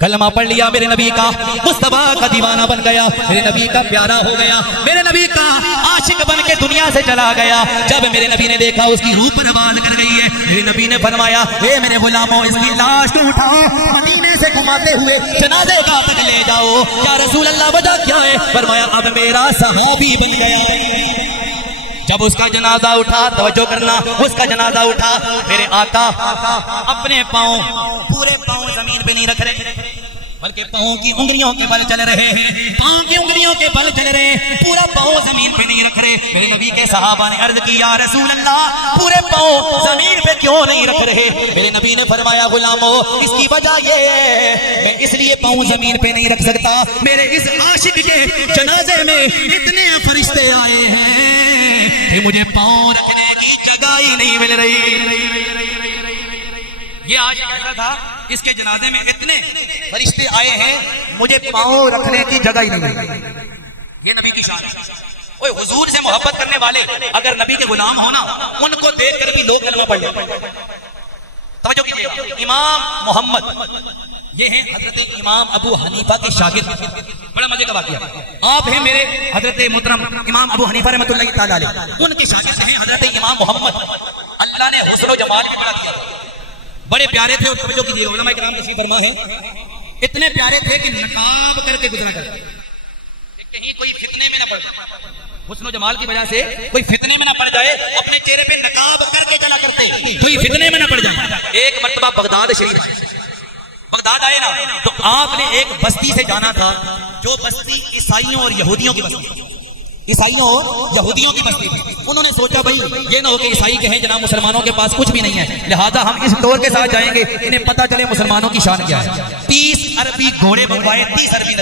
कलमा पढ़ लिया मेरे नबी का, मुस्तफा का दीवाना बन गया, मेरे नबी का प्यारा हो गया, मेरे नबी का आशिक बन के दुनिया से चला गया। जब मेरे नबी ने देखा उसकी रूह परवान कर गई है, मेरे नबी ने फरमाया, हे मेरे गुलामों, इसकी लाश को उठाओ, मदीने से घुमाते हुए जनाजे का तक ले जाओ। या रसूल अल्लाह, वजह क्या है? फरमाया, अब मेरा सहाबी बन गया। जब उसका जनाजा उठा, तवज्जो करना, उसका जनाजा उठा, मेरे आका अपने पांव, पूरे पांव जमीन पे नहीं रख रहे, बल्कि पांव की उंगलियों के बल चल रहे हैं, पांव की उंगलियों के बल चल रहे हैं, पूरा पांव जमीन पे नहीं रख रहे। मेरे नबी के सहाबा ने अर्ज की, या रसूल अल्लाह, पूरे पांव जमीन पे क्यों नहीं रख रहे? मेरे नबी ने फरमाया, गुलामों, इसकी वजह ये है, मैं इसलिए पांव जमीन पे नहीं रख सकता, मेरे इस आशिक के जनाजे में इतने फरिश्ते आए हैं कि मुझे पांव रखने की जगह ही नहीं मिल रही। ये आज कैसा था, इसके जनाजे में इतने फरिश्ते आए हैं, मुझे पांव रखने की जगह ही नहीं मिल रही। ये नबी की शान है। ओए, हुजूर से मोहब्बत करने वाले अगर नबी के गुलाम हो ना, उनको देखकर भी लोग कलमा पढ़ लेते। तवज्जो कीजिएगा, इमाम मोहम्मद ये हैं हजरत इमाम अबू हनीफा के शागिर्द। बड़ा मजे का वाकया, आप हैं मेरे हजरत मुहतरम इमाम अबू हनीफा रहमतुल्लाह ताला अलैह, उनके शागिर्द हैं हजरत इमाम मोहम्मद। अल्लाह ने हुस्न व जमाल भी बड़ा दिया, बड़े प्यारे थे। तवज्जो कीजिएगा, उलमा इकराम तशरीफ फरमा है, इतने प्यारे थे कि नकाब करके गुजरा करते, कहीं कोई फितने में न पड़, हुस्न व जमाल की वजह से कोई फितने में न पड़ जाए, अपने चेहरे पे नकाब करके चला करते, कोई फितने में न पड़ जाए। एक मर्तबा बगदाद शरीफ, बगदाद आए ना, तो आपने एक बस्ती से जाना था, जो बस्ती ईसाइयों और यहूदियों की बस्ती, ईसाइयों और यहूदियों की बस्ती। उन्होंने सोचा भाई ये ना हो कि ईसाई कहें जनाब मुसलमानों के पास कुछ भी नहीं है, लिहाजा हम इस दौर के साथ जाएंगे, इन्हें पता चले मुसलमानों की शान क्या है। 30 अरबी घोड़े मंगवाए, 30 अरबी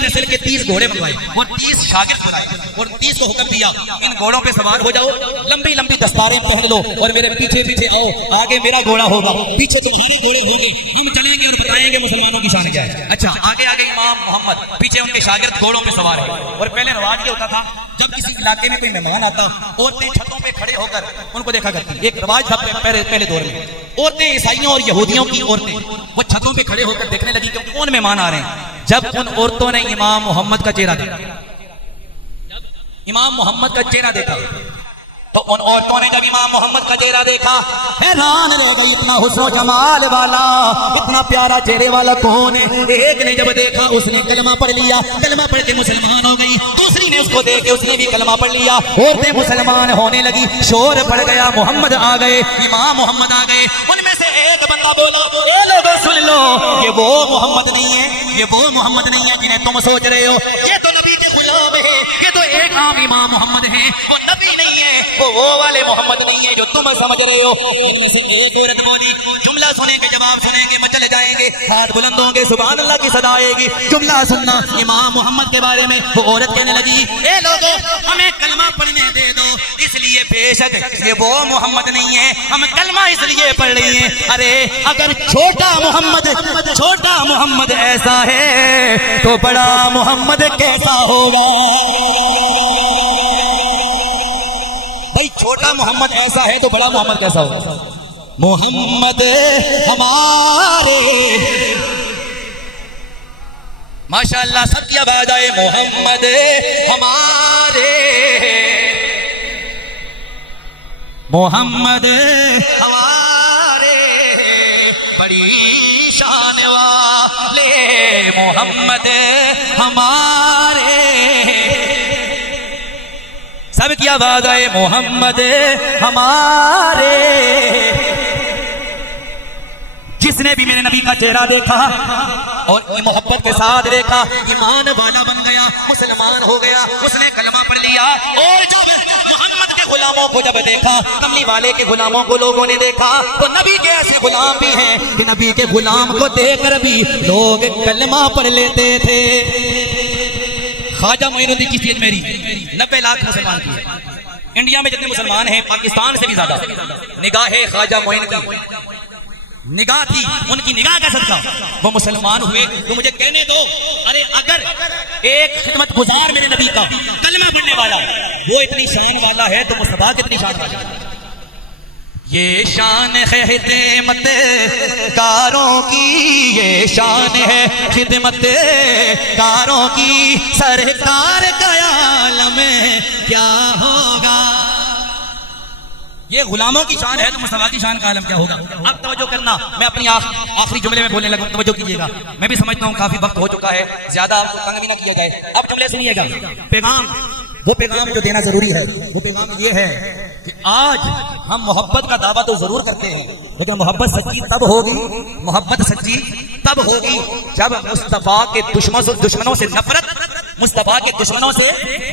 नस्ल के 30 घोड़े मंगवाए और 30 शागिर्द बुलाए और 30 को हुक्म दिया, इन घोड़ों पे सवार हो जाओ, लंबी लंबी दस्तारें पहन लो और मेरे पीछे पीछे आओ, आगे मेरा घोड़ा होगा, पीछे तुम्हारे घोड़े होंगे, हम चलेंगे और बताएंगे मुसलमानों की शान क्या है। अच्छा, आगे आगे इमाम मोहम्मद, पीछे उनके शागिर्द घोड़ों पे सवार है। और पहले रवाज ये होता था, जब किसी इलाके में कोई मेहमान आता, औरतें छतों पे खड़े होकर उनको देखा करती। एक रवाज था पहले दौर में, औरतें ईसाइयों और यहूदियों की औरतें वो छतों पे खड़े होकर देखने लगी कि कौन मेहमान आ रहे हैं। जब उन औरतों ने इमाम मोहम्मद का चेहरा देखा, इमाम मोहम्मद का चेहरा देखा, तो उन औरतों ने जब इमाम मोहम्मद का चेहरा देखा, हैरान रह गई, इतना हुस्न जमाल वाला, इतना प्यारा चेहरे वाला कौन है। एक ने जब देखा, उसने कलमा पढ़ लिया, कलमा पढ़ के मुसलमान हो गई। दूसरी ने उसको देख के उसने भी कलमा पढ़ लिया, औरतें मुसलमान होने लगी, शोर पड़ गया, मोहम्मद आ गए, इमाम मोहम्मद आ गए। उनमें से एक बंदा बोला, ए लोगों सुन लो, ये वो मोहम्मद नहीं है, ये वो मोहम्मद नहीं है जिन्हें तुम सोच रहे हो, ये तो नबी के गुलाम है, ये तो एक आम इमाम मोहम्मद है, वो नबी नहीं है, वो वाले मोहम्मद नहीं है जो तुम समझ रहे हो। इनमें से एक औरत बोली, जुमला सुनेंगे, जवाब सुनेंगे, मचल जाएंगे, हाथ बुलंद होंगे, सुभान अल्लाह की सदा आएगी। जुमला सुनना इमाम मोहम्मद के बारे में। वो औरत कहने लगी, ए लोगों, हमें कलमा पढ़ने दे दो, इसलिए बेशक ये वो मोहम्मद नहीं है, हम कलमा इसलिए पढ़ रही हैं। अरे अगर छोटा मोहम्मद ऐसा है तो बड़ा मोहम्मद कैसा होगा। छोटा मोहम्मद ऐसा है तो बड़ा मोहम्मद कैसा होगा? मोहम्मद हमारे, माशाअल्लाह सबकी आवाज आए, मोहम्मद हमारे, मोहम्मद हमारे, बड़ी शान वाले मोहम्मद हमारे, सबकी आवाज आए, मोहम्मद हमारे। जिसने भी मेरे नबी का चेहरा देखा और मोहब्बत के साथ देखा, ईमान वाला बन गया, मुसलमान हो गया, उसने कलमा पढ़ लिया। और जब मोहम्मद के गुलामों को जब देखा, कमली वाले के गुलामों को लोगों ने देखा, तो नबी के ऐसे गुलाम भी हैं कि नबी के गुलाम को देखकर भी लोग कलमा पढ़ लेते थे। ख्वाजा मोइनुद्दीन की चीज मेरी 90 लाख मुसलमान की है। इंडिया में जितने मुसलमान हैं पाकिस्तान से भी ज्यादा निगाह है ख्वाजा मोइन की निगाह थी, उनकी निगाह का सदका वो मुसलमान हुए। तो मुझे कहने दो, अरे अगर एक खिदमत गुजार मेरे नबी का कलमा पढ़ने वाला वो इतनी शान वाला है तो मुस्तफा कितनी शान वाला है। ये शान है खिदमत कारों की, ये शान है खिदमत कारों की, सरकार का आलम क्या होगा। ये गुलामों की शान है तो मुस्तफा की शान का आलम क्या होगा। अब तवज्जो करना, मैं अपनी आखिरी जुमले में बोलने लगा, तवज्जो कीजिएगा। मैं भी समझता हूँ काफी वक्त हो चुका है, ज्यादा आपको तंग भी ना किया जाए। अब जुमले सुनिएगा। पैगाम, वो पैगाम जो देना जरूरी है, वो पैगाम ये है कि आज हम मोहब्बत का दावा तो जरूर करते हैं, लेकिन मोहब्बत सच्ची तब होगी, मोहब्बत सच्ची तब होगी जब मुस्तफा के दुश्मनों से नफरत, मुस्तफा के दुश्मनों से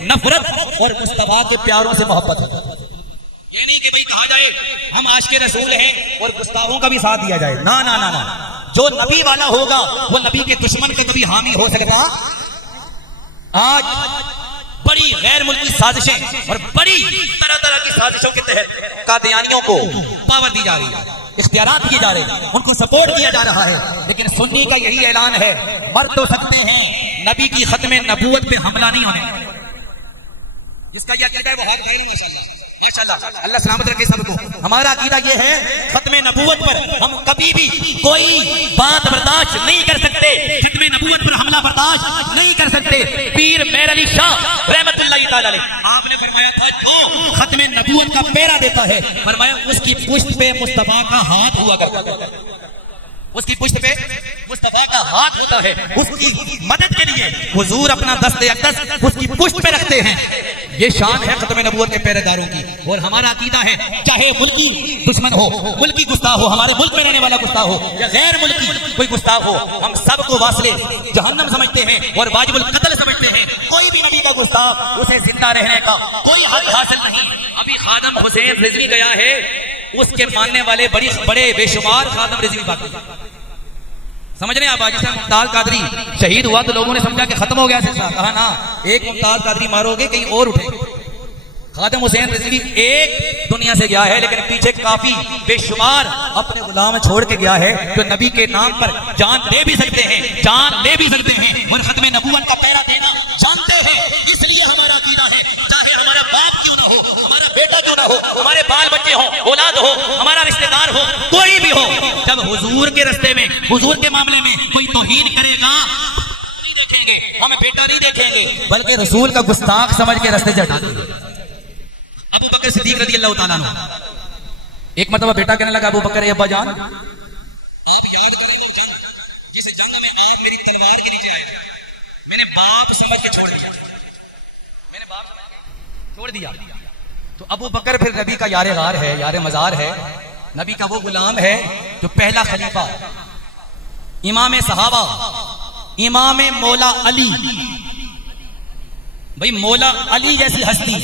नफरत और मुस्तफा के प्यारों से मोहब्बत है। ये नहीं कि भाई कहा जाए हम आशिक़े रसूल हैं और गुस्ताखों का भी साथ दिया जाए। ना ना ना ना, जो नबी वाला होगा वो नबी के दुश्मन के कभी हामी हो सकता। आज बड़ी गैर मुल्की साजिशें और बड़ी तरह तरह की साजिशों के तहत कादियानियों को पावर दी जा रही है, इख्तियारात किए जा रहे हैं, उनको सपोर्ट किया जा रहा है। लेकिन सुन्नी का यही ऐलान है, मर तो सकते हैं, नबी की खत्म नबूवत पे हमला नहीं होने। जिसका यह अकीदा है वो हाथ उठाए माशाअल्लाह माशाअल्लाह, अल्लाह सलामत रखे सबको। हमारा अकीदा ये है, खत्म नबूवत पर हम कभी भी कोई बात बर्दाश्त नहीं कर सकते, खत्म नबूवत पर हमला बर्दाश्त नहीं कर सकते। पीर मेहर अली शाह रहमतुल्लाह तआला अलैह, आपने फरमाया था जो खत्म नबूवत का पेरा देता है, फरमाया उसकी पुश्त पे मुस्तफा का हाथ हुआ करता है, उसकी पुश्त पे मुस्तफा का हाथ होता है। उसकी मदद के लिए हुजूर अपना दस्ते अक़दस उसकी पुश्त पे रखते हैं। ये शान है खत्म नबूवत के पहरेदारों की। और हमारा अकीदा है, चाहे मुल्की दुश्मन हो, मुल्की गुस्ताख हो, हमारे मुल्क में रहने वाला गुस्ताख हो या गैर मुल्की कोई गुस्ताख हो, हम सबको वासले जहन्नम समझते हैं और वाजिबुल कत्ल समझते हैं। कोई भी नबी का गुस्ताख, उसे जिंदा रहने का कोई हक हासिल नहीं। अभी खादम हुसैन रिजवी गया है, उसके मानने वाले बड़े बेशुमार खादम रिजवी बाकी। समझ रहे हैं आप? जैसे मुमताज कादरी शहीद हुआ तो लोगों ने समझा कि खत्म हो गया सिलसिला, कहा ना एक मुमताज कादरी मारोगे कहीं और उठे। खादिम हुसैन रिजवी एक दुनिया से गया है, लेकिन पीछे काफी बेशुमार अपने गुलाम छोड़ के गया है, जो नबी के नाम पर जान दे भी सकते हैं, जान ले भी सकते हैं और खत्म नबूवत का पहरा देना जानते हैं। इसलिए हमारा अकीदा है, चाहे हमारा बाप क्यों ना हो, हमारा बेटा क्यों ना हो, हमारे बाल बच्चे हो, औलाद हो, हमारा रिश्तेदार हो, कोई भी हो, जब हुजूर के रास्ते में, हुजूर के मामले में कोई तौहीन करेगा, नहीं देखेंगे, हमें बेटा नहीं देखेंगे, बल्कि रसूल का गुस्ताख समझ के रास्ते से हटा देंगे। अबू बकर सिद्दीक रज़ी अल्लाह ताला अन्हु, एक मरतबा बेटा कहने लगा, अबू बकर अब्बा जान, आप याद करें वो जंग जिस जंग में आप मेरी तलवार के नीचे आए, मैंने बाप समझ के छोड़ दिया, मैंने बाप छोड़ दिया। तो अबू बकर फिर नबी का यारे गार है, यारे मजार है, नबी का वो गुलाम है जो पहला खलीफा, इमाम सहाबा, इमाम मौला अली। भाई मौला अली जैसी हस्ती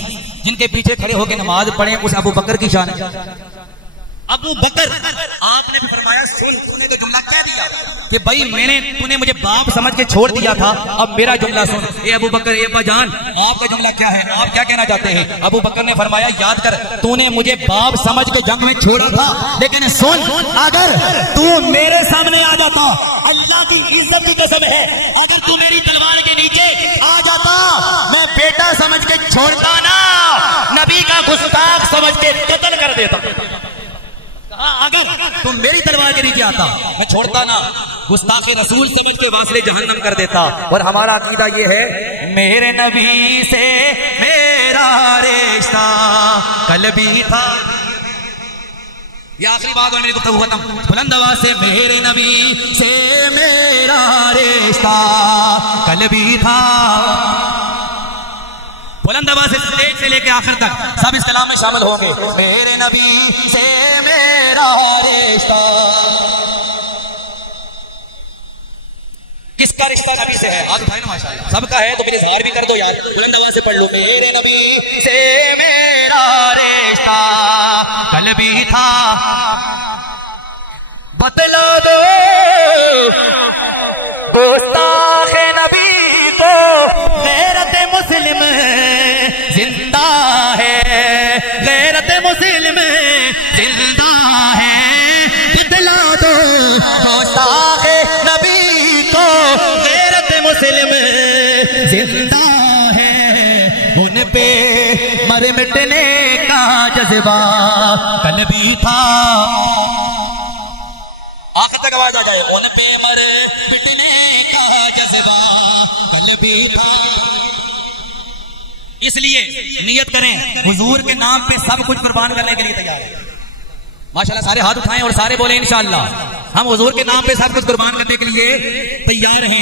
जिनके पीछे खड़े होकर नमाज पढ़े, उस अबू बकर की शान है। अबू बकर, आपने भी फरमाया, सुन, तूने तो जुमला कह दिया कि भाई तूने मुझे बाप समझ के छोड़ दिया था, अब मेरा जुमला सुन। ए अबू बकर, ए अब्बा जान, आपका जुमला क्या है, आप क्या कहना चाहते हैं? अबू बकर ने फरमाया, याद कर, तूने मुझे बाप समझ के जंग में छोड़ा था, लेकिन सुन, अगर तू मेरे सामने आ जाता, अल्लाह की इज्जत की कसम है, अगर तू मेरी तलवार के नीचे आ जाता, मैं बेटा समझ के छोड़ता ना, नबी का का गुस्ताख समझ के कत्ल कर देता। कहा अगर तुम मेरी तलवार के नीचे आता मैं छोड़ता ना, गुस्ताखे रसूल समझ के वासले जहन्नम कर देता। और हमारा अकीदा ये है, मेरे नबी से मेरा रिश्ता कल भी था। ये आखिरी बात और मेरी गुफ्तगू खत्म। बुलंद आवाज से, मेरे नबी से मेरा रिश्ता कल भी था। बुलंद आवाज से स्टेज से लेके आखिर तक सब इस कलाम में शामिल होंगे। मेरे नबी से मेरा रिश्ता, किसका रिश्ता नबी से है? हाथ उठाए ना माशाल्लाह, सबका है तो फिर इजहार भी कर दो यार, बुलंद आवाज से पढ़ लो। मेरे नबी से मेरा रिश्ता कल भी था, बतला दो गुस्ताखे नबी को, गैरत मुस्लिम जिंदा है, गैरत मुस्लिम जिंदा है, बतला दो गुस्ताखे नबी को, गैरत मुस्लिम जिंदा है, उन पे मर मिटने का जज्बा कल भी था। आखिर तक आवाज आ जाए, उन पे मर मिटने का जज्बा कल भी था। इसलिए नियत करें, हुजूर के नाम पे सब कुछ कुर्बान करने के लिए तैयार है। माशाल्लाह सारे हाथ उठाएं और सारे बोले इंशाअल्लाह हम हुजूर के नाम पे सब कुछ कुर्बान करने के लिए तैयार हैं।